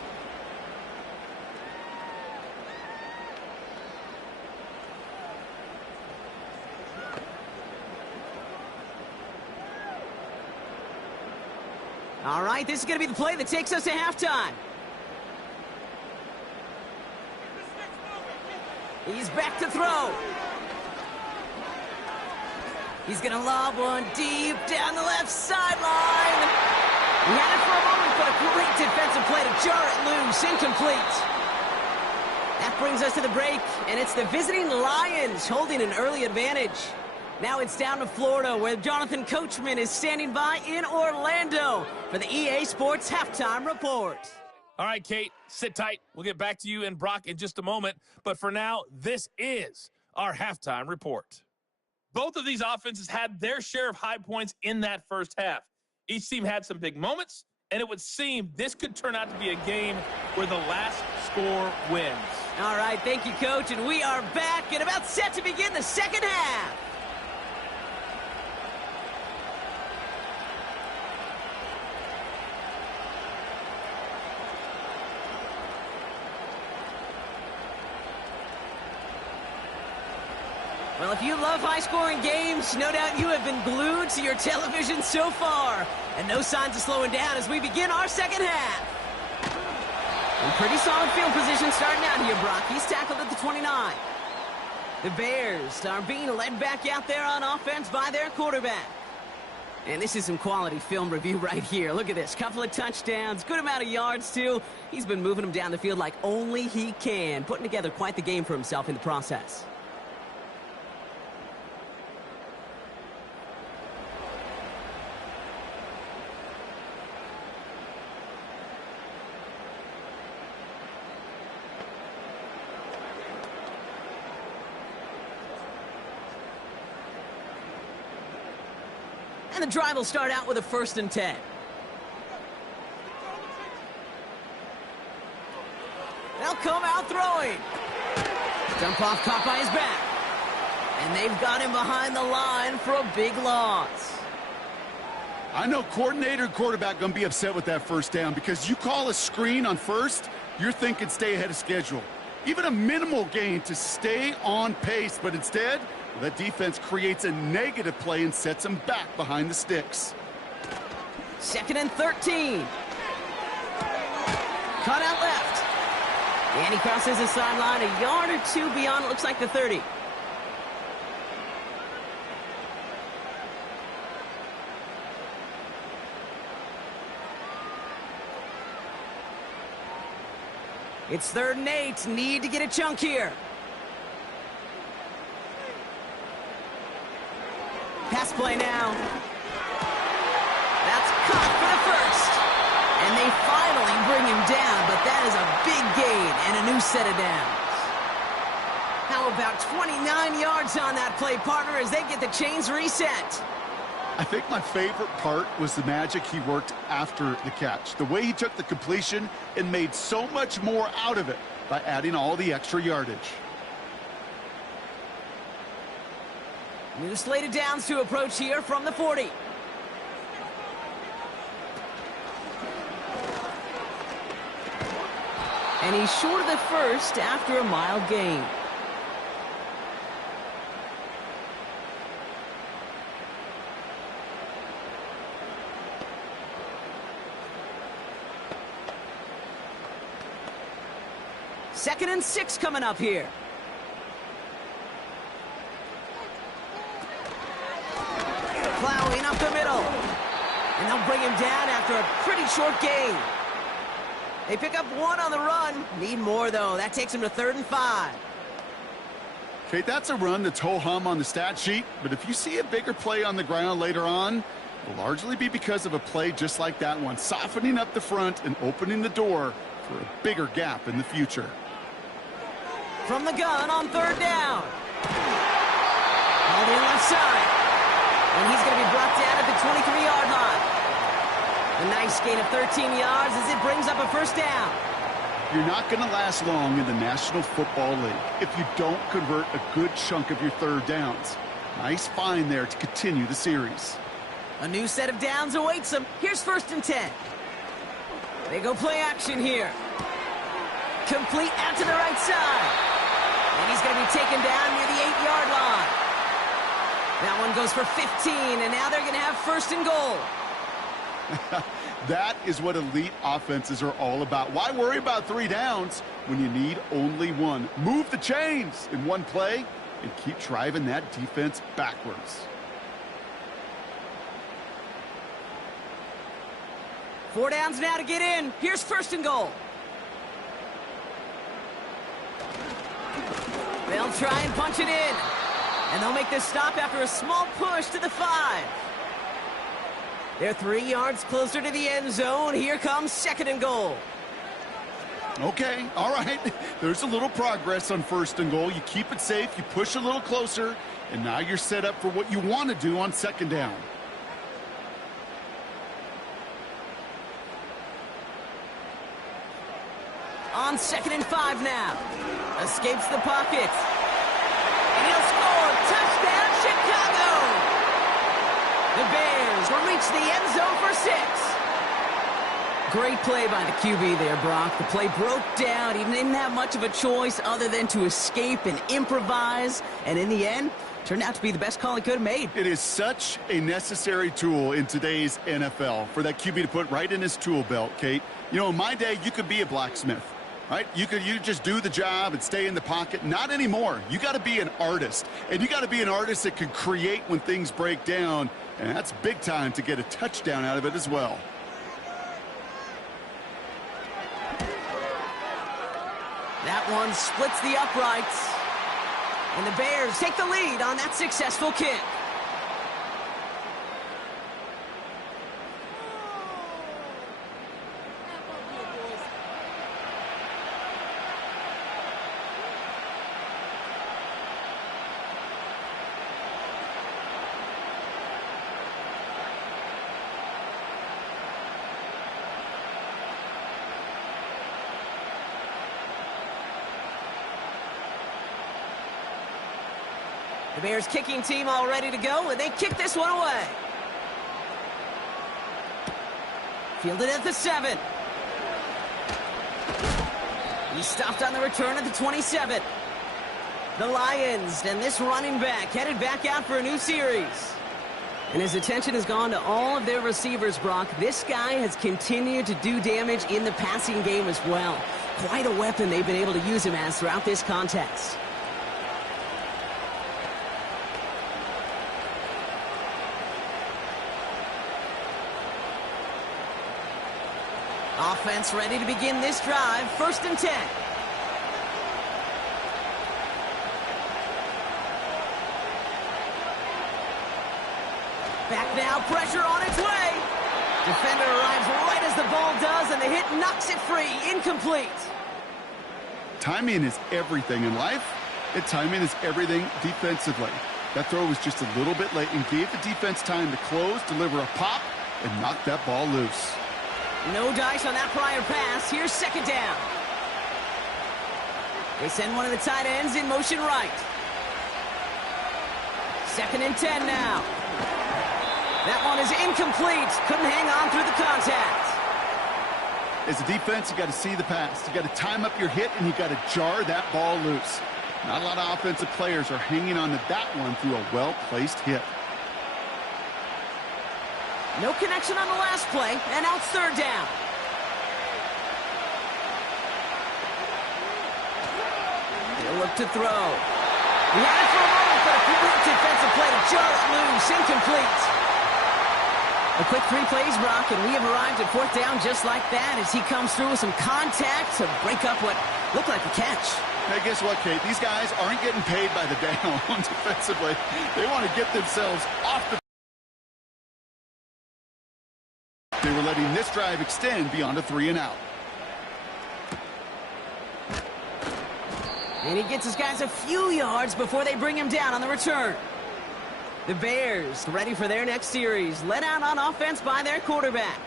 All right, this is going to be the play that takes us to halftime. He's back to throw. He's going to lob one deep down the left sideline. He had it for a moment, but a great defensive play to jar it loose. Incomplete. That brings us to the break, and it's the visiting Lions holding an early advantage. Now it's down to Florida, where Jonathan Coachman is standing by in Orlando for the EA Sports Halftime Report. All right, Kate, sit tight. We'll get back to you and Brock in just a moment. But for now, this is our halftime report. Both of these offenses had their share of high points in that first half. Each team had some big moments, and it would seem this could turn out to be a game where the last score wins. All right, thank you, Coach. And we are back and about set to begin the second half. Well, if you love high-scoring games, no doubt you have been glued to your television so far. And no signs of slowing down as we begin our second half. In pretty solid field position starting out here, Brock. He's tackled at the 29. The Bears are being led back out there on offense by their quarterback. And this is some quality film review right here. Look at this. Couple of touchdowns, good amount of yards, too. He's been moving them down the field like only he can, putting together quite the game for himself in the process. And the drive will start out with a 1st and 10. They'll come out throwing. Dump off caught by his back. And they've got him behind the line for a big loss. I know coordinator and quarterback going to be upset with that first down because you call a screen on first, you're thinking stay ahead of schedule. Even a minimal gain to stay on pace, but instead, the defense creates a negative play and sets them back behind the sticks. 2nd and 13. Cut out left. And he crosses the sideline a yard or two beyond, it looks like the 30. It's 3rd and 8. Need to get a chunk here. Pass play now. That's caught for the 1st. And they finally bring him down, but that is a big gain and a new set of downs. How about 29 yards on that play, partner, as they get the chains reset? I think my favorite part was the magic he worked after the catch. The way he took the completion and made so much more out of it by adding all the extra yardage. New slate of downs to approach here from the 40. And he's short of the 1st after a mild gain. Second and 6 coming up here. Plowing up the middle. And they'll bring him down after a pretty short gain. They pick up 1 on the run. Need more, though. That takes him to 3rd and 5. Okay, that's a run that's ho-hum on the stat sheet, but if you see a bigger play on the ground later on, it'll largely be because of a play just like that one, softening up the front and opening the door for a bigger gap in the future. From the gun on 3rd down. All the left side. And he's going to be brought down at the 23-yard line. A nice gain of 13 yards as it brings up a 1st down. You're not going to last long in the National Football League if you don't convert a good chunk of your 3rd downs. Nice find there to continue the series. A new set of downs awaits them. Here's 1st and 10. They go play action here. Complete out to the right side. And he's going to be taken down near the 8-yard line. That one goes for 15, and now they're going to have 1st and goal. That is what elite offenses are all about. Why worry about 3 downs when you need only 1? Move the chains in one play and keep driving that defense backwards. 4 downs now to get in. Here's 1st and goal. They'll try and punch it in. And they'll make this stop after a small push to the 5. They're 3 yards closer to the end zone. Here comes 2nd and goal. Okay, all right. There's a little progress on 1st and goal. You keep it safe, you push a little closer, and now you're set up for what you want to do on 2nd down. On 2nd and 5 now. Escapes the pocket. And he'll score. Touchdown, Chicago! The Bears will reach the end zone for 6. Great play by the QB there, Brock. The play broke down. He didn't have much of a choice other than to escape and improvise. And in the end, turned out to be the best call he could have made. It is such a necessary tool in today's NFL for that QB to put right in his tool belt, Kate. You know, in my day, you could be a blacksmith. Right? You just do the job and stay in the pocket. Not anymore. You got to be an artist. And you got to be an artist that can create when things break down. And that's big time to get a touchdown out of it as well. That one splits the uprights. And the Bears take the lead on that successful kick. The Bears kicking team all ready to go, and they kick this one away. Fielded at the 7. He stopped on the return at the 27. The Lions and this running back headed back out for a new series. And his attention has gone to all of their receivers, Brock. This guy has continued to do damage in the passing game as well. Quite a weapon they've been able to use him as throughout this contest. Offense ready to begin this drive. 1st and 10. Back now, pressure on its way. Defender arrives right as the ball does, and the hit knocks it free. Incomplete. Timing is everything in life, and timing is everything defensively. That throw was just a little bit late and gave the defense time to close, deliver a pop, and knock that ball loose. No dice on that prior pass. Here's 2nd down. They send one of the tight ends in motion right. 2nd and 10 now. That one is incomplete. Couldn't hang on through the contact. As a defense, you got to see the pass. You got to time up your hit, and you got to jar that ball loose. Not a lot of offensive players are hanging on to that one through a well-placed hit. No connection on the last play, and now it's 3rd down. He'll look to throw. He had it for a moment, but a quick defensive play to jar it loose. Incomplete. A quick 3 plays, Brock, and we have arrived at 4th down just like that as he comes through with some contact to break up what looked like a catch. Hey, guess what, Kate? These guys aren't getting paid by the down defensively. They want to get themselves off the... They were letting this drive extend beyond a 3-and-out. And he gets his guys a few yards before they bring him down on the return. The Bears ready for their next series, led out on offense by their quarterback.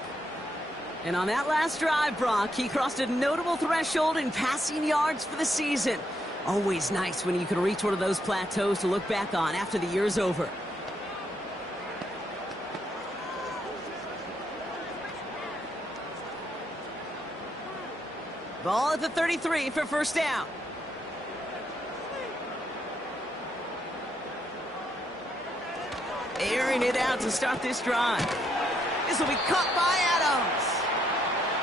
And on that last drive, Brock, he crossed a notable threshold in passing yards for the season. Always nice when you can reach one of those plateaus to look back on after the year's over. Ball at the 33 for 1st down. Airing it out to start this drive. This will be caught by Adams.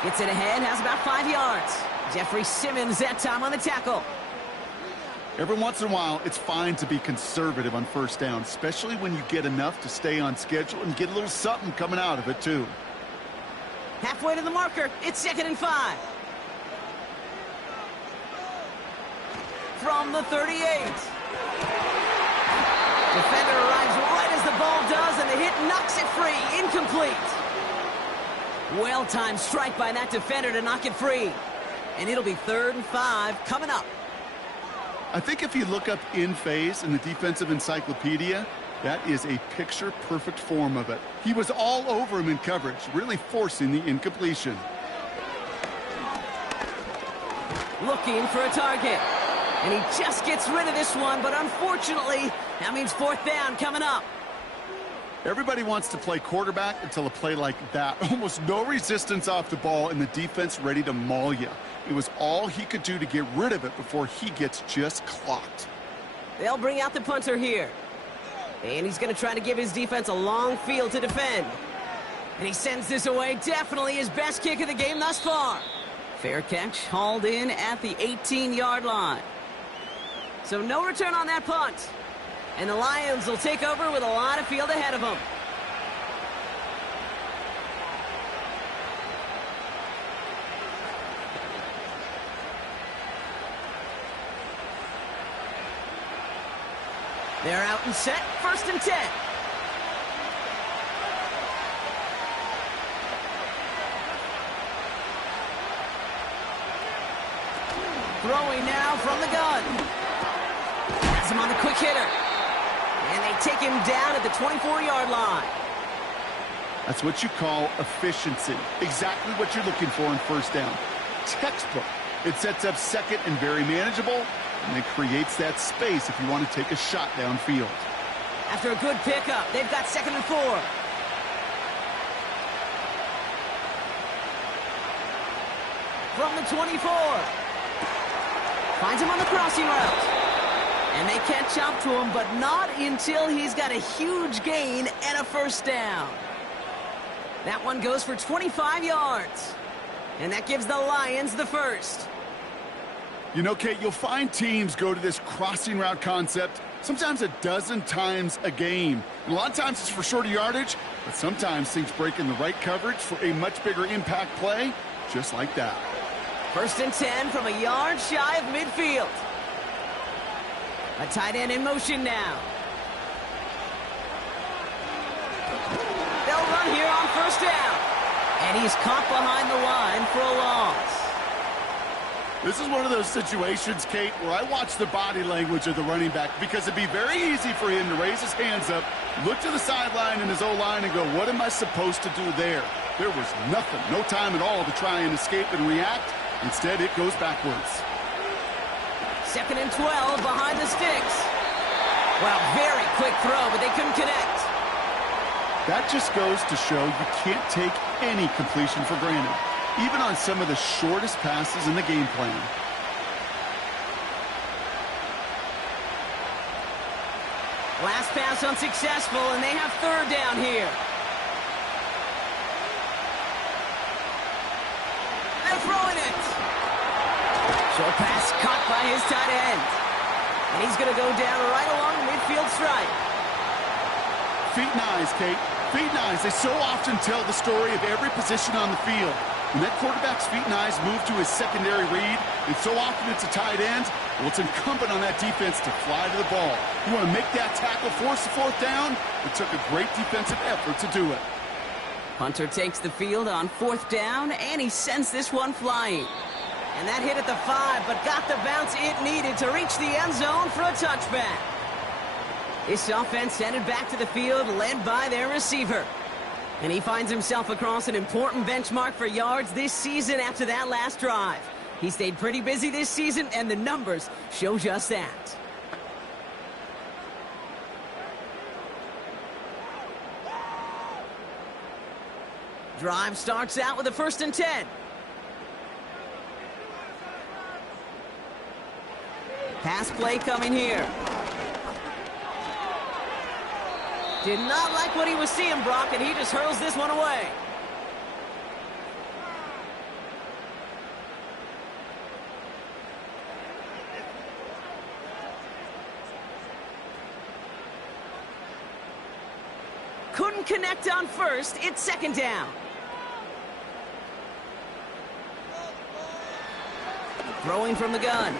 Gets it ahead, has about 5 yards. Jeffrey Simmons that time on the tackle. Every once in a while, it's fine to be conservative on 1st down, especially when you get enough to stay on schedule and get a little something coming out of it, too. Halfway to the marker, it's 2nd and 5. From the 38. Defender arrives right as the ball does, and the hit knocks it free. Incomplete. Well-timed strike by that defender to knock it free. And it'll be 3rd and 5 coming up. I think if you look up in phase in the defensive encyclopedia, that is a picture-perfect form of it. He was all over him in coverage, really forcing the incompletion. Looking for a target. And he just gets rid of this one, but unfortunately, that means 4th down coming up. Everybody wants to play quarterback until a play like that. Almost no resistance off the ball and the defense ready to maul you. It was all he could do to get rid of it before he gets just clocked. They'll bring out the punter here. And he's going to try to give his defense a long field to defend. And he sends this away. Definitely his best kick of the game thus far. Fair catch, hauled in at the 18-yard line. So no return on that punt. And the Lions will take over with a lot of field ahead of them. They're out and set, 1st and 10. Throwing now from the gun. Has him on the quick hitter. And they take him down at the 24-yard line. That's what you call efficiency. Exactly what you're looking for in 1st down. Textbook. It sets up 2nd and very manageable, and it creates that space if you want to take a shot downfield. After a good pickup, they've got 2nd and 4. From the 24. Finds him on the crossing route. And they catch up to him, but not until he's got a huge gain and a 1st down. That one goes for 25 yards. And that gives the Lions the 1st. You know, Kate, you'll find teams go to this crossing route concept sometimes a dozen times a game. And a lot of times it's for shorter yardage, but sometimes things break in the right coverage for a much bigger impact play, just like that. 1st and 10 from a yard shy of midfield. A tight end in motion now. They'll run here on 1st down. And he's caught behind the line for a loss. This is one of those situations, Kate, where I watch the body language of the running back because it'd be very easy for him to raise his hands up, look to the sideline in his O-line and go, what am I supposed to do there? There was nothing, no time at all to try and escape and react. Instead, it goes backwards. 2nd and 12 behind the sticks. Well, very quick throw, but they couldn't connect. That just goes to show you can't take any completion for granted, even on some of the shortest passes in the game plan. Last pass unsuccessful, and they have 3rd down here. They're throwing it. Short pass caught by his tight end. And he's going to go down right along the midfield stripe. Feet and eyes, Kate. feet and eyes, they so often tell the story of every position on the field. When that quarterback's feet and eyes move to his secondary read, and so often it's a tight end, well, it's incumbent on that defense to fly to the ball. You want to make that tackle, force the fourth down? It took a great defensive effort to do it. Hunter takes the field on fourth down, and he sends this one flying. And that hit at the 5, but got the bounce it needed to reach the end zone for a touchback. This offense headed back to the field, led by their receiver. And he finds himself across an important benchmark for yards this season after that last drive. He stayed pretty busy this season, and the numbers show just that. Drive starts out with a 1st and 10. Pass play coming here. Did not like what he was seeing, Brock, and he just hurls this one away. Couldn't connect on first. It's 2nd down. Throwing from the gun.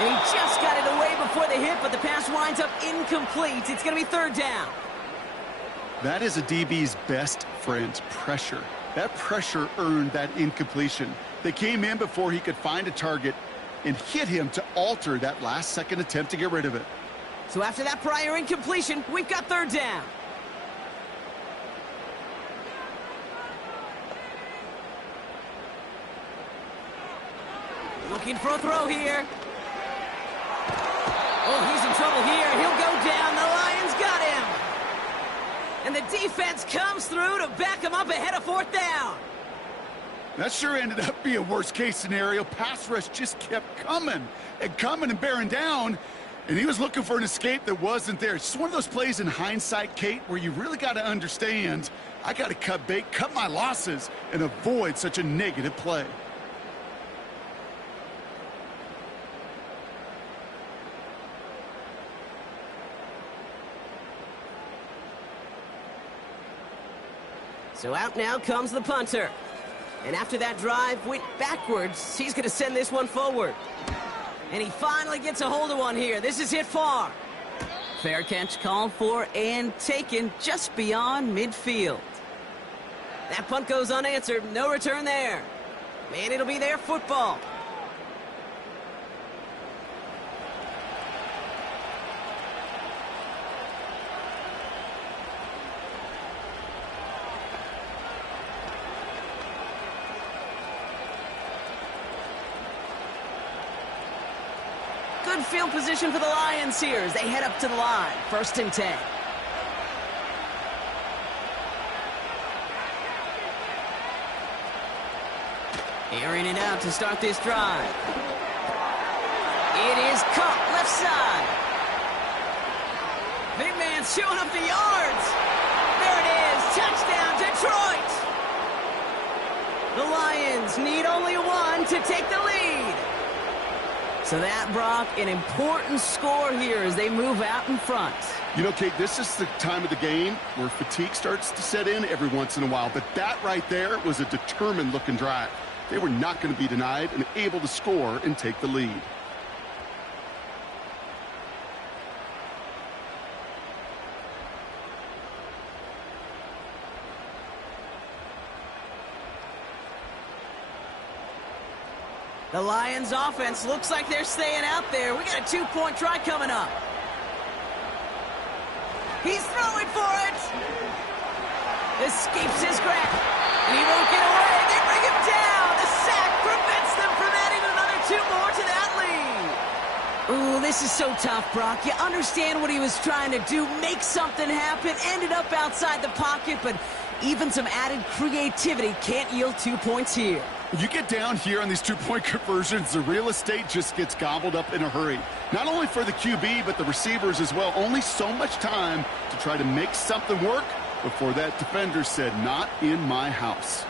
And he just got it away before the hit, but the pass winds up incomplete. It's going to be 3rd down. That is a DB's best friend, pressure. That pressure earned that incompletion. They came in before he could find a target and hit him to alter that last-second attempt to get rid of it. So after that prior incompletion, we've got 3rd down. Looking for a throw here. Oh, he's in trouble here. He'll go down. The Lions got him. And the defense comes through to back him up ahead of 4th down. That sure ended up being a worst-case scenario. Pass rush just kept coming and bearing down. And he was looking for an escape that wasn't there. It's just one of those plays in hindsight, Kate, where you really got to understand, I got to cut bait, cut my losses, and avoid such a negative play. So out now comes the punter. And after that drive went backwards, he's going to send this one forward. And he finally gets a hold of one here. This is hit far. Fair catch called for and taken just beyond midfield. That punt goes unanswered. No return there. And it'll be their football. Good field position for the Lions here as they head up to the line. 1st and 10. Airing it out to start this drive. It is caught left side. Big man showing up the yards. There it is. Touchdown, Detroit. The Lions need only one to take the lead. So that, Brock, an important score here as they move out in front. You know, Kate, this is the time of the game where fatigue starts to set in every once in a while. But that right there was a determined-looking drive. They were not going to be denied and able to score and take the lead. The Lions offense looks like they're staying out there. We got a 2-point try coming up. He's throwing for it. Escapes his grab. And he won't get away. They bring him down. The sack prevents them from adding another 2 more to that lead. Ooh, this is so tough, Brock. You understand what he was trying to do. Make something happen. Ended up outside the pocket, but even some added creativity can't yield 2 points here. You get down here on these 2-point conversions, the real estate just gets gobbled up in a hurry. Not only for the QB, but the receivers as well. Only so much time to try to make something work before that defender said, "Not in my house."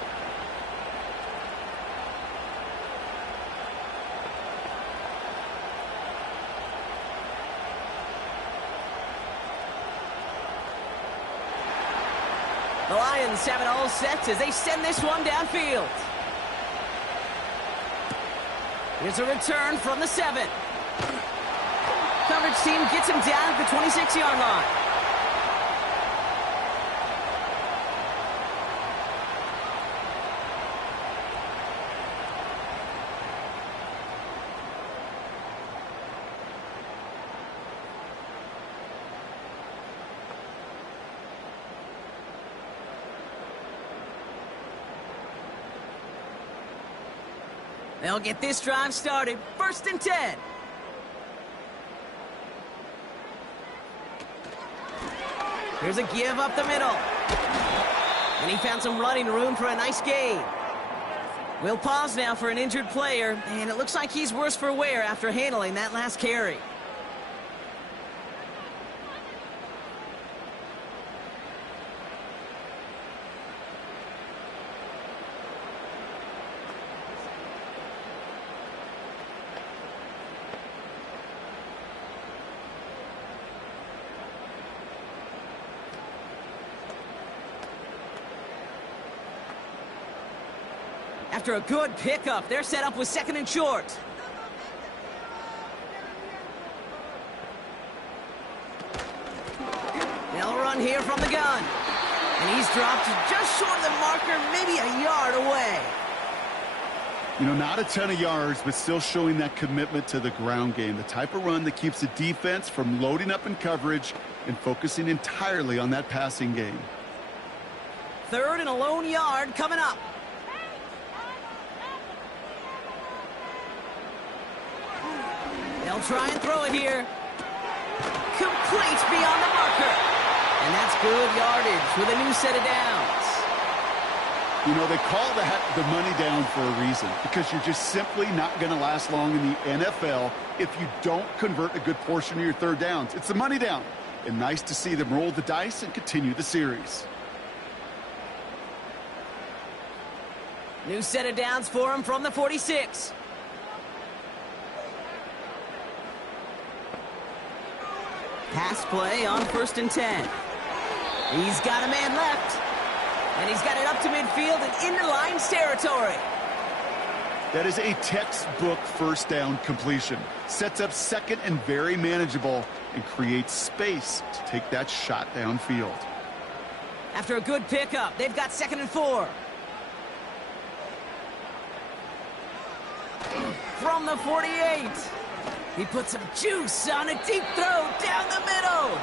The Lions have it all set as they send this one downfield. Here's a return from the 7. Coverage team gets him down at the 26-yard line. They'll get this drive started. 1st and 10. Here's a give up the middle. And he found some running room for a nice gain. We'll pause now for an injured player, and it looks like he's worse for wear after handling that last carry. After a good pickup, they're set up with 2nd and short. They'll run here from the gun. And he's dropped just short of the marker, maybe a yard away. You know, not a ton of yards, but still showing that commitment to the ground game. The type of run that keeps the defense from loading up in coverage and focusing entirely on that passing game. 3rd and a lone yard coming up. They'll try and throw it here. Complete beyond the marker. And that's good yardage with a new set of downs. You know, they call that the money down for a reason, because you're just simply not going to last long in the NFL if you don't convert a good portion of your 3rd downs. It's the money down. And nice to see them roll the dice and continue the series. New set of downs for him from the 46. Pass play on 1st and 10. He's got a man left. And he's got it up to midfield and into Lions territory. That is a textbook 1st down completion. Sets up 2nd and very manageable and creates space to take that shot downfield. After a good pickup, they've got 2nd and 4. From the 48. He puts some juice on a deep throw down the middle.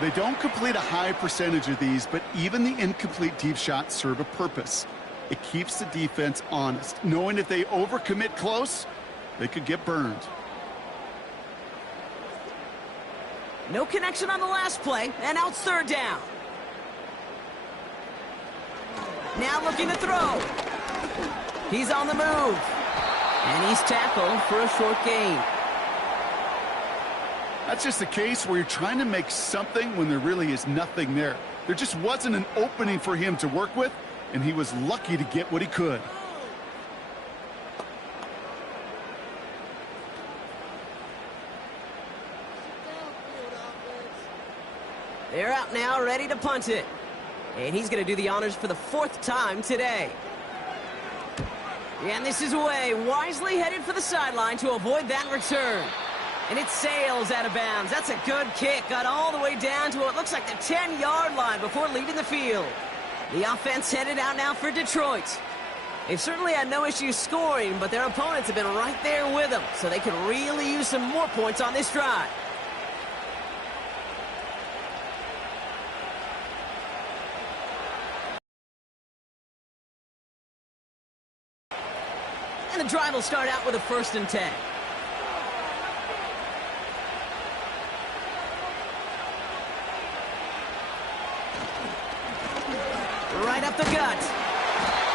They don't complete a high percentage of these, but even the incomplete deep shots serve a purpose. It keeps the defense honest, knowing if they overcommit close, they could get burned. No connection on the last play, and now it's 3rd down. Now looking to throw. He's on the move. And he's tackled for a short gain. That's just a case where you're trying to make something when there really is nothing there. There just wasn't an opening for him to work with, and he was lucky to get what he could. They're out now, ready to punt it. And he's going to do the honors for the 4th time today. And this is away, wisely headed for the sideline to avoid that return. And it sails out of bounds. That's a good kick. Got all the way down to what looks like the 10-yard line before leaving the field. The offense headed out now for Detroit. They've certainly had no issue scoring, but their opponents have been right there with them, so they could really use some more points on this drive. And the drive will start out with a 1st and 10. Right up the gut.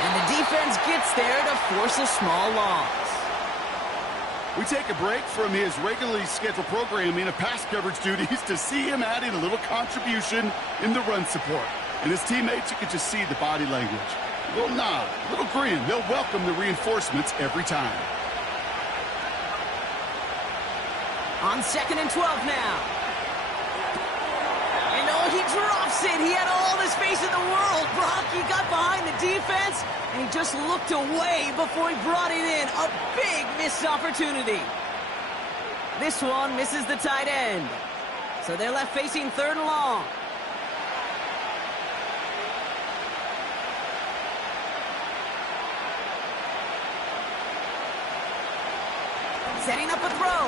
And the defense gets there to force a small loss. We take a break from his regularly scheduled programming of pass coverage duties to see him adding a little contribution in the run support. And his teammates, you can just see the body language. A little nod, a little grin. They'll welcome the reinforcements every time. On 2nd and 12 now. And oh, he drops it. He had all the space in the world, And he just looked away before he brought it in. A big missed opportunity. This one misses the tight end. So they're left facing 3rd and long. Setting up a throw.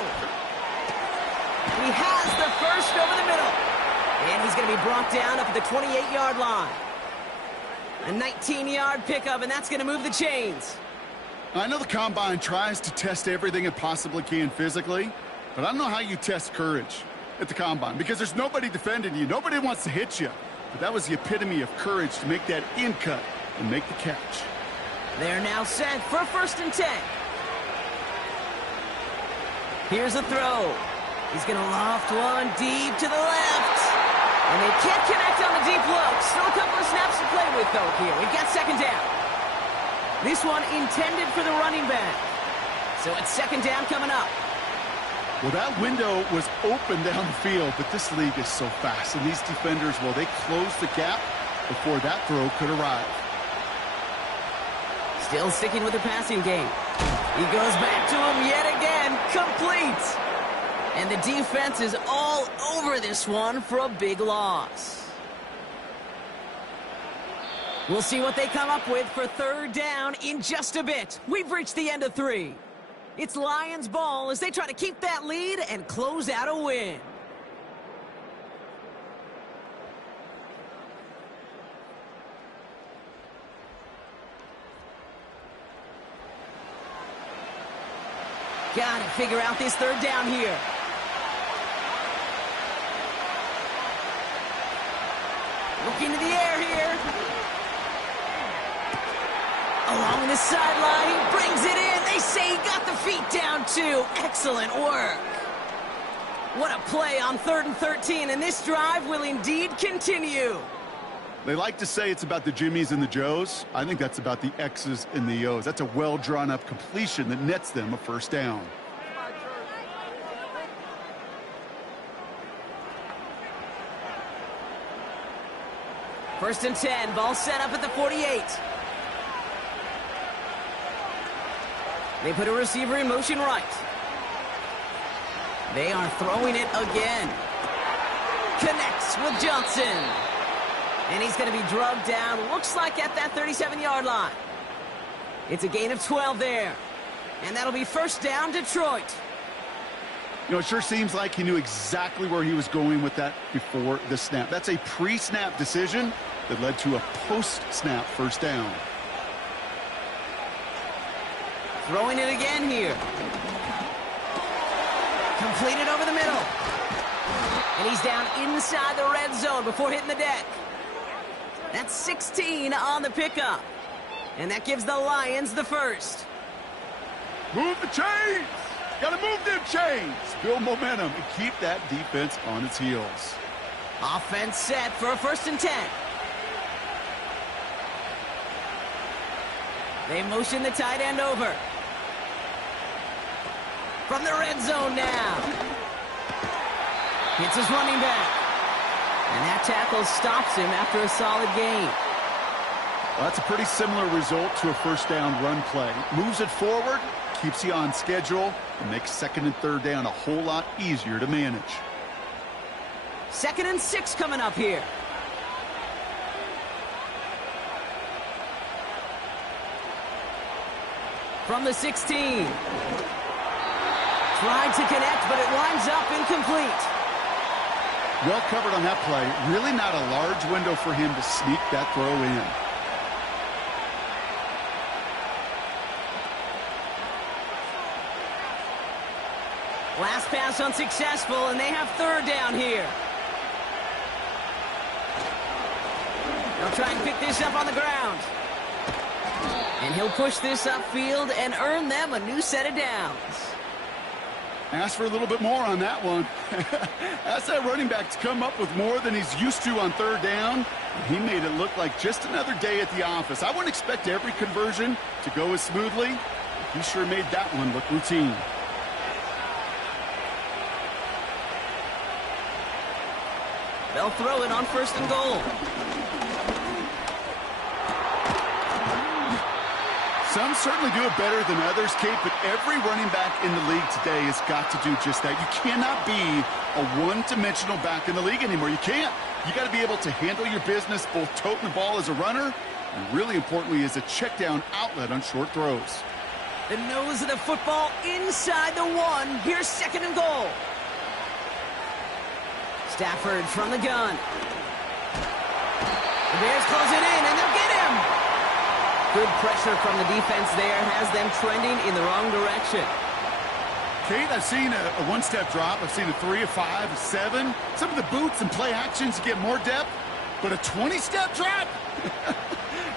He has the first over the middle. And he's going to be brought down up at the 28-yard line. A 19-yard pickup, and that's going to move the chains. I know the Combine tries to test everything it possibly can physically, but I don't know how you test courage at the Combine because there's nobody defending you. Nobody wants to hit you. But that was the epitome of courage to make that in cut and make the catch. They're now set for 1st and 10. Here's a throw. He's going to loft one deep to the left. And they can't connect on the deep look. Still a couple of snaps to play with, though, here. We've got 2nd down. This one intended for the running back. So it's 2nd down coming up. Well, that window was open down the field, but this league is so fast. And these defenders, well, they closed the gap before that throw could arrive. Still sticking with the passing game. He goes back to him yet again. Complete. And the defense is all over this one for a big loss. We'll see what they come up with for 3rd down in just a bit. We've reached the end of 3. It's Lions ball as they try to keep that lead and close out a win. Got to figure out this 3rd down here. Looking to the air here. Along the sideline, he brings it in. They say he got the feet down too. Excellent work. What a play on 3rd and 13, and this drive will indeed continue. They like to say it's about the Jimmies and the Joes. I think that's about the X's and the O's. That's a well-drawn-up completion that nets them a 1st down. First and 10, ball set up at the 48. They put a receiver in motion right. They are throwing it again. Connects with Johnson. And he's going to be drugged down, looks like at that 37-yard line. It's a gain of 12 there. And that'll be 1st down, Detroit. You know, it sure seems like he knew exactly where he was going with that before the snap. That's a pre-snap decision that led to a post-snap 1st down. Throwing it again here. Completed over the middle. And he's down inside the red zone before hitting the deck. That's 16 on the pickup. And that gives the Lions the 1st. Move the chains! Got to move them chains! Build momentum and keep that defense on its heels. Offense set for a 1st and 10. They motion the tight end over. From the red zone now. Hits his running back. And that tackle stops him after a solid gain. Well, that's a pretty similar result to a 1st down run play. Moves it forward, keeps you on schedule, and makes 2nd and 3rd down a whole lot easier to manage. 2nd and 6 coming up here. From the 16. Tried to connect, but it winds up incomplete. Well covered on that play. Really not a large window for him to sneak that throw in. Last pass unsuccessful, and they have 3rd down here. They'll try and pick this up on the ground. And he'll push this upfield and earn them a new set of downs. Ask for a little bit more on that one. Ask that running back to come up with more than he's used to on 3rd down. He made it look like just another day at the office. I wouldn't expect every conversion to go as smoothly. He sure made that one look routine. They'll throw it on 1st and goal. Some certainly do it better than others, Kate, but every running back in the league today has got to do just that. You cannot be a one-dimensional back in the league anymore. You can't. You got to be able to handle your business, both toting the ball as a runner, and really importantly as a check down outlet on short throws. The nose of the football inside the 1. Here's 2nd and goal. Stafford from the gun. The Bears close it in, and they'll get him. Good pressure from the defense there has them trending in the wrong direction. Kate, I've seen a one-step drop. I've seen a 3, a 5, a 7. Some of the boots and play actions get more depth, but a 20-step drop?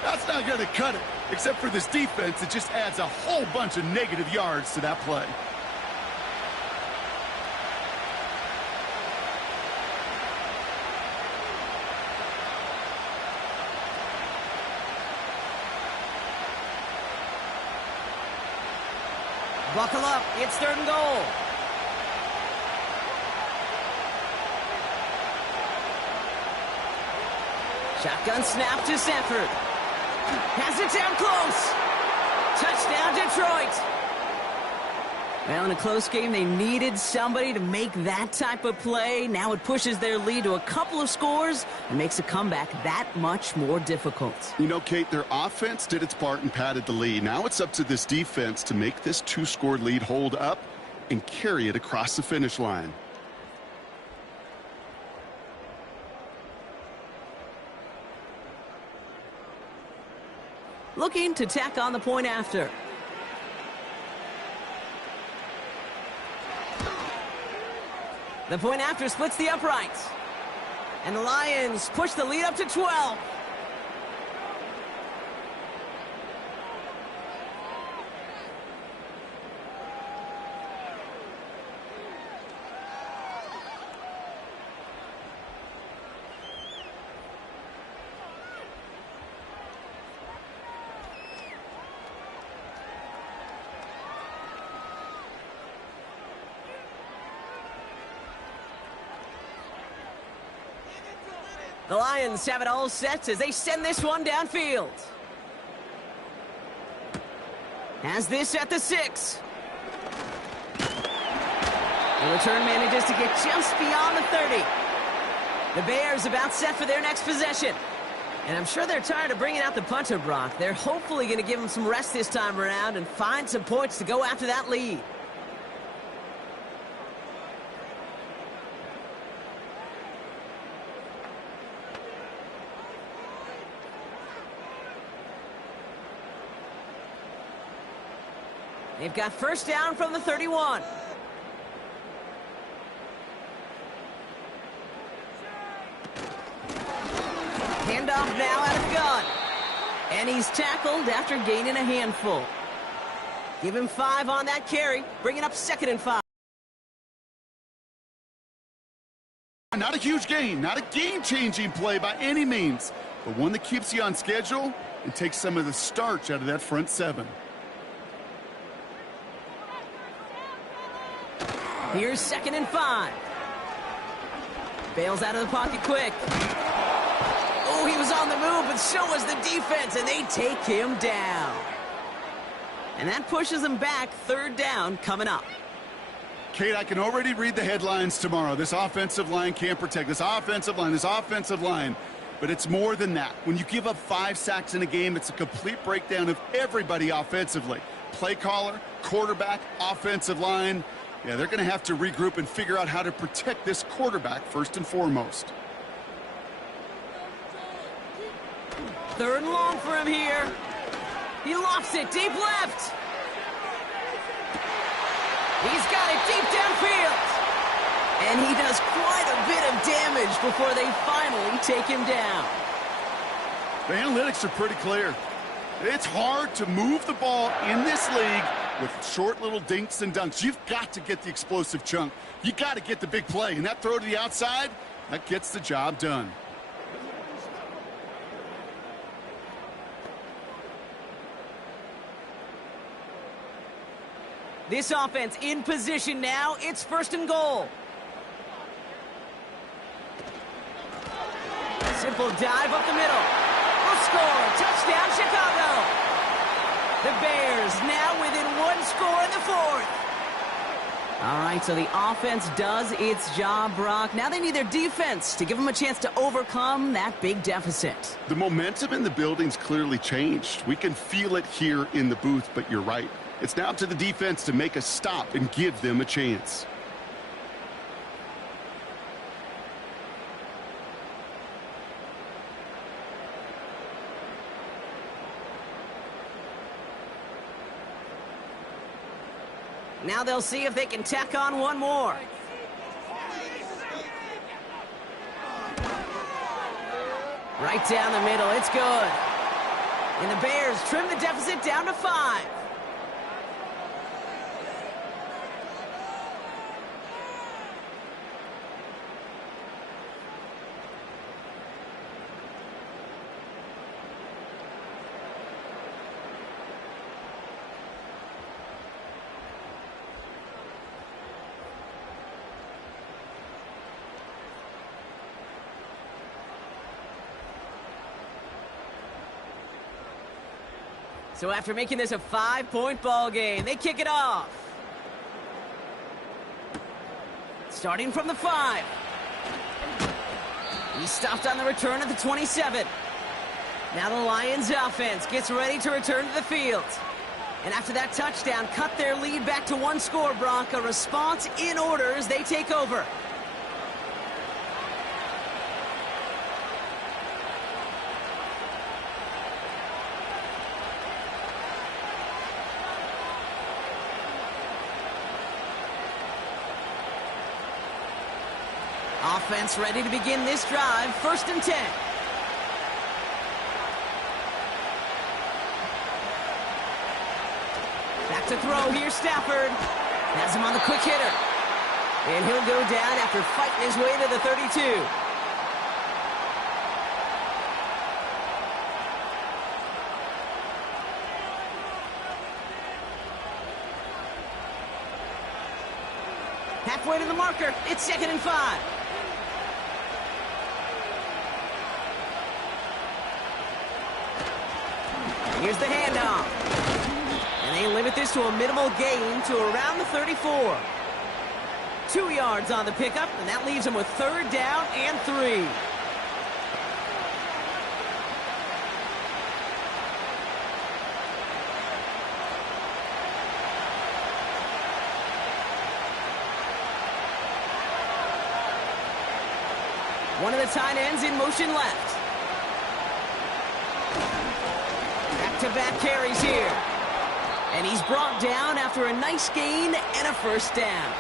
That's not going to cut it. Except for this defense, it just adds a whole bunch of negative yards to that play. Buckle up. It's 3rd and goal. Shotgun snap to Stafford. Has it down close. Touchdown, Detroit. Well, in a close game, they needed somebody to make that type of play. Now it pushes their lead to a couple of scores and makes a comeback that much more difficult. You know, Kate, their offense did its part and padded the lead. Now it's up to this defense to make this 2-score lead hold up and carry it across the finish line. Looking to tack on the point after. The point after splits the uprights. And the Lions push the lead up to 12. The Lions have it all set as they send this one downfield. Has this at the 6. The return manages to get just beyond the 30. The Bears about set for their next possession. And I'm sure they're tired of bringing out the punter, Brock. They're hopefully going to give them some rest this time around and find some points to go after that lead. They've got first down from the 31. Handoff now out of gun. And he's tackled after gaining a handful. Give him 5 on that carry, bringing up 2nd and 5. Not a huge gain, not a game-changing play by any means, but one that keeps you on schedule and takes some of the starch out of that front 7. Here's 2nd and 5. Bails out of the pocket quick. Oh, he was on the move, but so was the defense, and they take him down. And that pushes them back. 3rd down coming up. Kate, I can already read the headlines tomorrow. This offensive line can't protect. This offensive line. But it's more than that. When you give up 5 sacks in a game, it's a complete breakdown of everybody offensively. Play caller, quarterback, offensive line. Yeah, they're going to have to regroup and figure out how to protect this quarterback first and foremost. 3rd and long for him here. He lofts it deep left. He's got it deep downfield. And he does quite a bit of damage before they finally take him down. The analytics are pretty clear. It's hard to move the ball in this league with short little dinks and dunks. You've got to get the explosive chunk. You got to get the big play. And that throw to the outside, that gets the job done. This offense in position now. It's 1st and goal. Simple dive up the middle. We'll score. Touchdown, Chicago. The Bears now within one score in the fourth. All right, so the offense does its job, Brock. Now they need their defense to give them a chance to overcome that big deficit. The momentum in the building's clearly changed. We can feel it here in the booth, but you're right. It's now to the defense to make a stop and give them a chance. Now they'll see if they can tack on one more. Right down the middle, it's good. And the Bears trim the deficit down to 5. So after making this a 5-point ball game, they kick it off. Starting from the 5. He's stopped on the return at the 27. Now the Lions offense gets ready to return to the field. And after that touchdown, cut their lead back to 1 score, Brock. A response in order as they take over. Offense ready to begin this drive. 1st and 10. Back to throw here, Stafford. Has him on the quick hitter. And he'll go down after fighting his way to the 32. Halfway to the marker. It's 2nd and 5. Here's the handoff. And they limit this to a minimal gain to around the 34. 2 yards on the pickup, and that leaves them with 3rd down and 3. One of the tight ends in motion left. Back-to-back carries here. And he's brought down after a nice gain and a 1st down.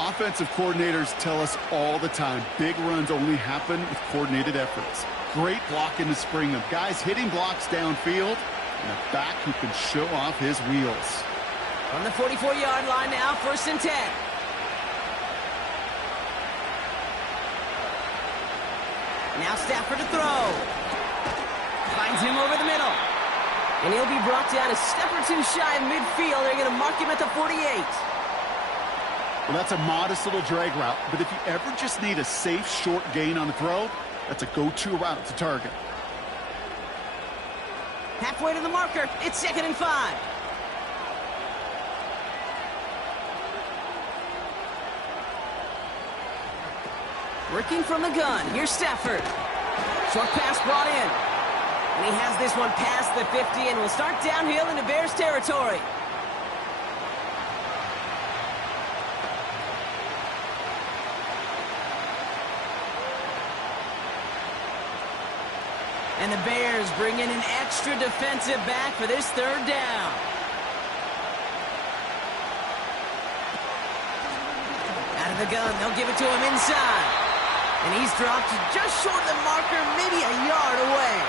Offensive coordinators tell us all the time, big runs only happen with coordinated efforts. Great blocking to spring them. Guys hitting blocks downfield, and a back who can show off his wheels. From the 44-yard line now, 1st and 10. Now Stafford to throw. Finds him over the middle. And he'll be brought down a step or 2 shy of midfield. They're going to mark him at the 48. Well, that's a modest little drag route, but if you ever just need a safe, short gain on the throw, that's a go-to route to target. Halfway to the marker. It's 2nd and 5. Working from the gun. Here's Stafford. Short pass brought in. And he has this one past the 50 and will start downhill into Bears territory. And the Bears bring in an extra defensive back for this 3rd down. Out of the gun, they'll give it to him inside. And he's dropped just short of the marker, maybe a yard away.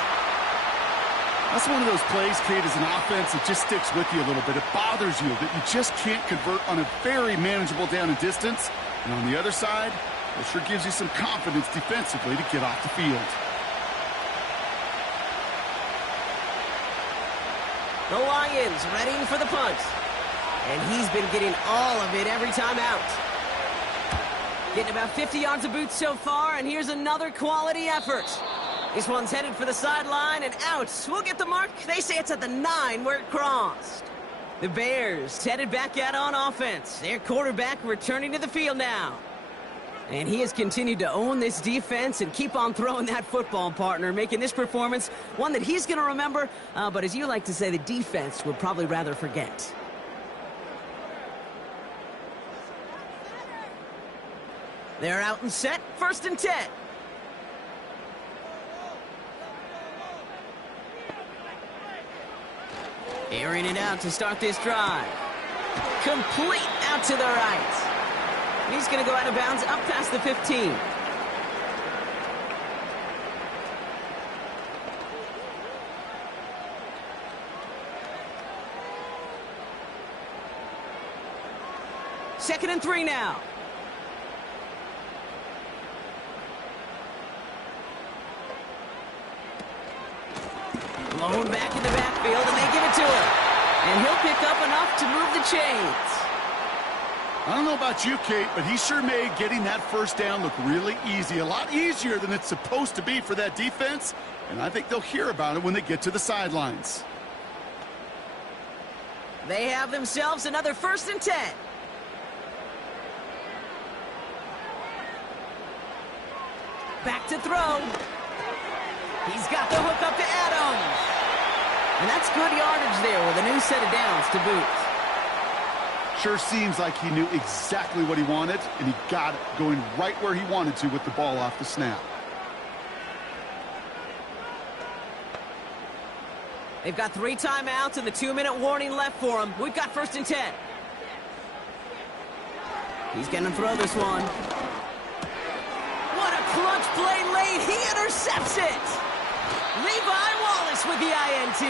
That's one of those plays, Kate, as an offense that just sticks with you a little bit. It bothers you that you just can't convert on a very manageable down and distance. And on the other side, it sure gives you some confidence defensively to get off the field. The Lions readying for the punt. And he's been getting all of it every time out. Getting about 50 yards of boots so far, and here's another quality effort. This one's headed for the sideline and out. We'll get the mark. They say it's at the 9 where it crossed. The Bears headed back out on offense. Their quarterback returning to the field now. And he has continued to own this defense and keep on throwing that football, partner, making this performance one that he's going to remember, but as you like to say, the defense would probably rather forget. They're out and set, 1st and 10. Airing it out to start this drive. Complete out to the right. He's going to go out of bounds up past the 15. Second and 3 now. Blown back in the backfield, and they give it to him. And he'll pick up enough to move the chains. I don't know about you, Kate, but he sure made getting that first down look really easy. A lot easier than it's supposed to be for that defense. And I think they'll hear about it when they get to the sidelines. They have themselves another 1st and 10. Back to throw. He's got the hook up to Adams. And that's good yardage there with a new set of downs to boot. Sure seems like he knew exactly what he wanted, and he got it, going right where he wanted to with the ball off the snap. They've got 3 timeouts and the 2-minute warning left for him. We've got 1st and 10. He's going to throw this one. What a clutch play late. He intercepts it. Levi Wallace with the INT.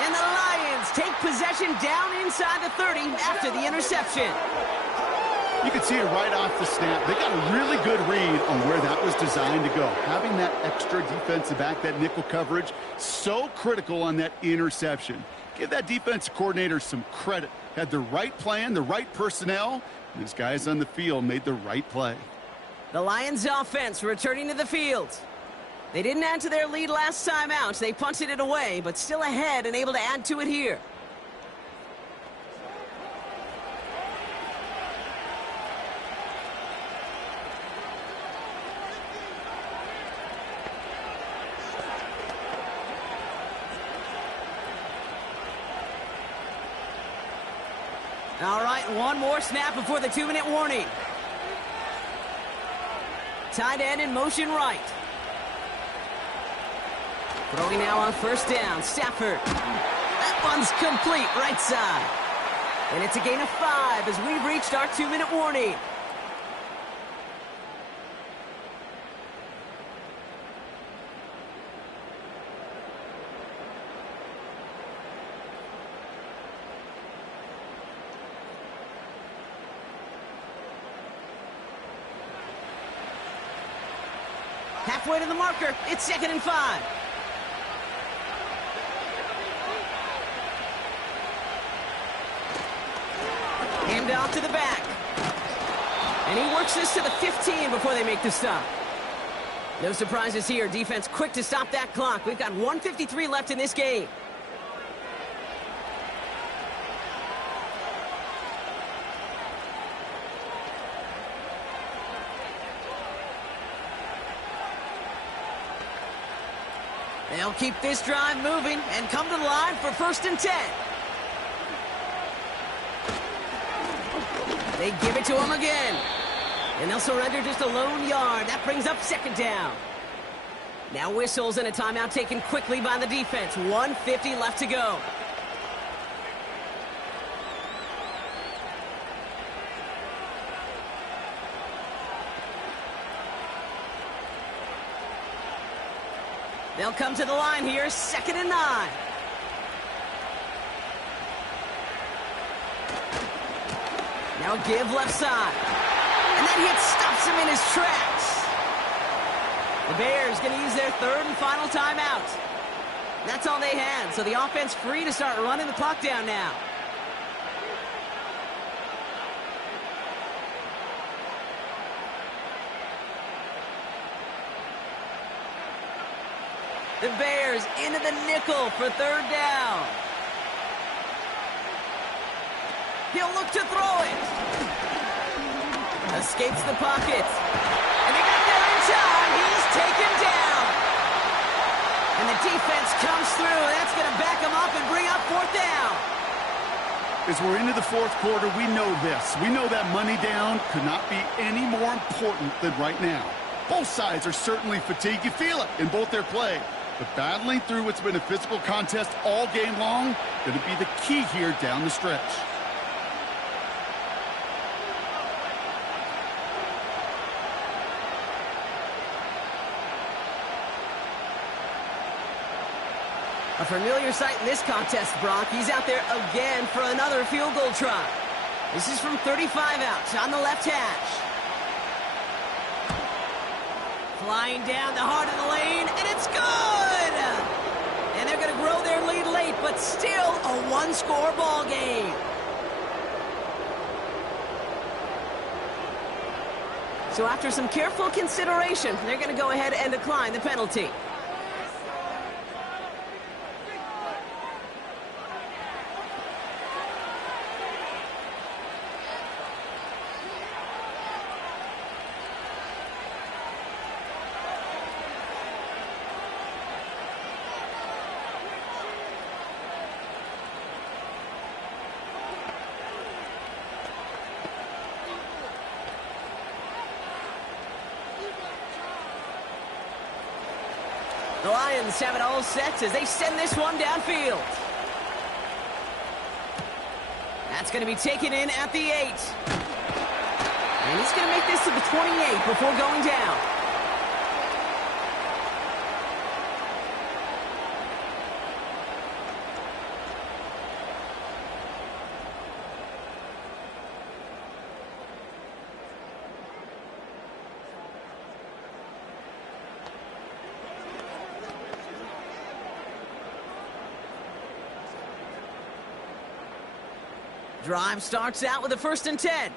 And the Lions take possession down inside the 30 after the interception. You can see it right off the snap. They got a really good read on where that was designed to go. Having that extra defensive back, that nickel coverage, so critical on that interception. Give that defensive coordinator some credit. Had the right plan, the right personnel, and his guys on the field made the right play. The Lions offense returning to the field. They didn't add to their lead last time out. They punted it away, but still ahead and able to add to it here. All right, one more snap before the 2-minute warning. Tight end in motion right. Throwing now on 1st down, Stafford. That one's complete, right side. And it's a gain of 5 as we've reached our 2-minute warning. Halfway to the marker, it's 2nd and 5. Hand off to the back. And he works this to the 15 before they make the stop. No surprises here. Defense quick to stop that clock. We've got 1:53 left in this game. They'll keep this drive moving and come to the line for 1st and 10. They give it to him again. And they'll surrender just a lone yard. That brings up 2nd down. Now whistles and a timeout taken quickly by the defense. 1:50 left to go. They'll come to the line here, 2nd and 9. Now give left side. And that hit stops him in his tracks. The Bears going to use their 3rd and final timeout. That's all they had, so the offense free to start running the clock down now. The Bears into the nickel for third down. He'll look to throw it. Escapes the pocket. And they got there in time. He's taken down. And the defense comes through. That's going to back him up and bring up fourth down. As we're into the fourth quarter, we know this. We know that money down could not be any more important than right now. Both sides are certainly fatigued. You feel it in both their play. But battling through what's been a physical contest all game long, going to be the key here down the stretch. A familiar sight in this contest, Brock. He's out there again for another field goal try. This is from 35 out on the left hash. Flying down the heart of the lane, and it's good! And they're going to grow their lead late, but still a one-score ball game. So after some careful consideration, they're going to go ahead and decline the penalty. The Lions have it all set as they send this one downfield. That's going to be taken in at the 8. And he's going to make this to the 28 before going down. Drive starts out with a 1st and 10.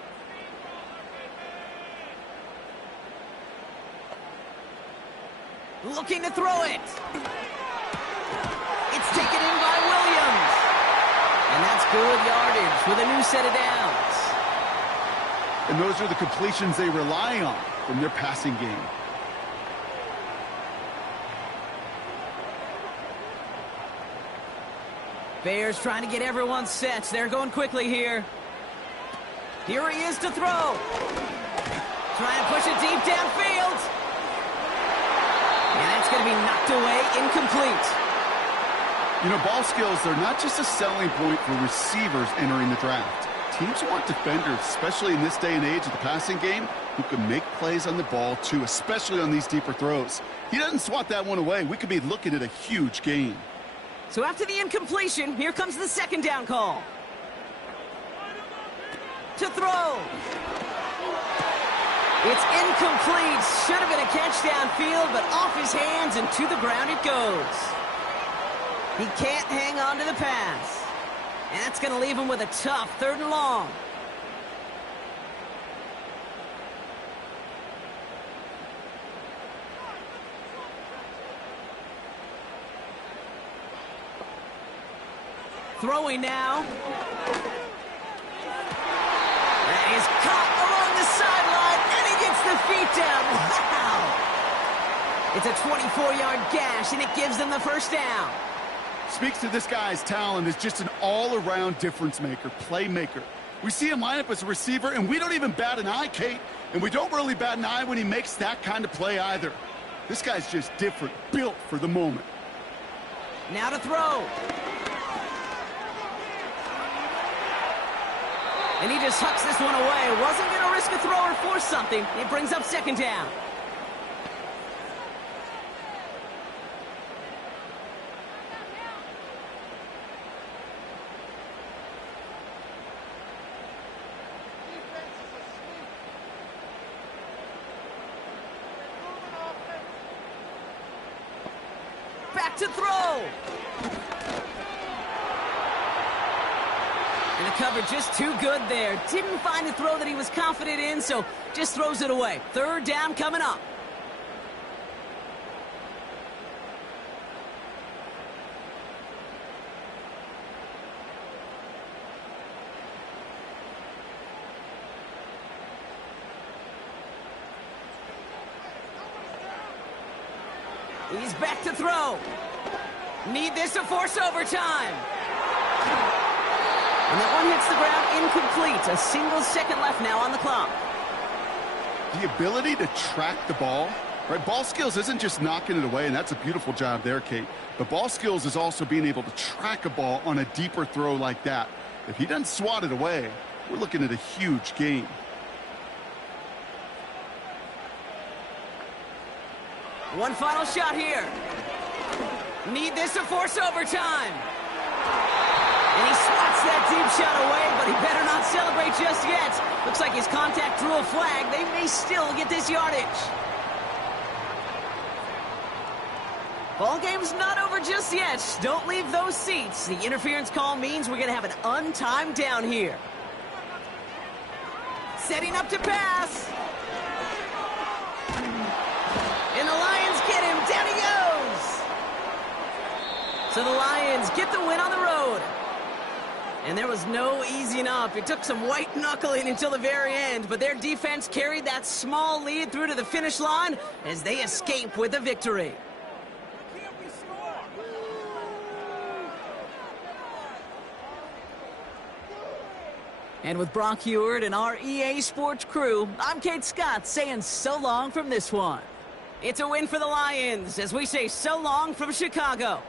Looking to throw it. It's taken in by Williams. And that's good yardage with a new set of downs. And those are the completions they rely on from their passing game. Bears trying to get everyone set. They're going quickly here. Here he is to throw. Trying to push it deep downfield. And that's going to be knocked away, incomplete. You know, ball skills, they're not just a selling point for receivers entering the draft. Teams want defenders, especially in this day and age of the passing game, who can make plays on the ball too, especially on these deeper throws. He doesn't swat that one away. We could be looking at a huge gain. So after the incompletion, here comes the 2nd down call. To throw. It's incomplete. Should have been a catch downfield, but off his hands and to the ground it goes. He can't hang on to the pass. And that's going to leave him with a tough 3rd and long. Throwing now. That is caught along the sideline, and he gets the feet down. Wow! It's a 24-yard gash, and it gives them the 1st down. Speaks to this guy's talent as just an all-around difference maker, playmaker. We see him line up as a receiver, and we don't even bat an eye, Kate. And we don't really bat an eye when he makes that kind of play either. This guy's just different, built for the moment. Now to throw. And he just hucks this one away. Wasn't going to risk a throw or force something. It brings up 2nd down. Back to throw. And the cover just too good there. Didn't find a throw that he was confident in, so just throws it away. 3rd down coming up. He's back to throw. Need this to force overtime. And that one hits the ground incomplete. A single second left now on the clock. The ability to track the ball, right? Ball skills isn't just knocking it away, and that's a beautiful job there, Kate. But ball skills is also being able to track a ball on a deeper throw like that. If he doesn't swat it away, we're looking at a huge gain. One final shot here. Need this to force overtime. And he swats that deep shot away, but he better not celebrate just yet. Looks like his contact drew a flag. They may still get this yardage. Ball game's not over just yet. Don't leave those seats. The interference call means we're going to have an untimed down here. Setting up to pass. And the Lions get him. Down he goes. So the Lions get the win on the road. And there was no easing up. It took some white knuckling until the very end, but their defense carried that small lead through to the finish line as they escape with a victory. And with Brock Heward and our EA Sports crew, I'm Kate Scott saying so long from this one. It's a win for the Lions as we say so long from Chicago.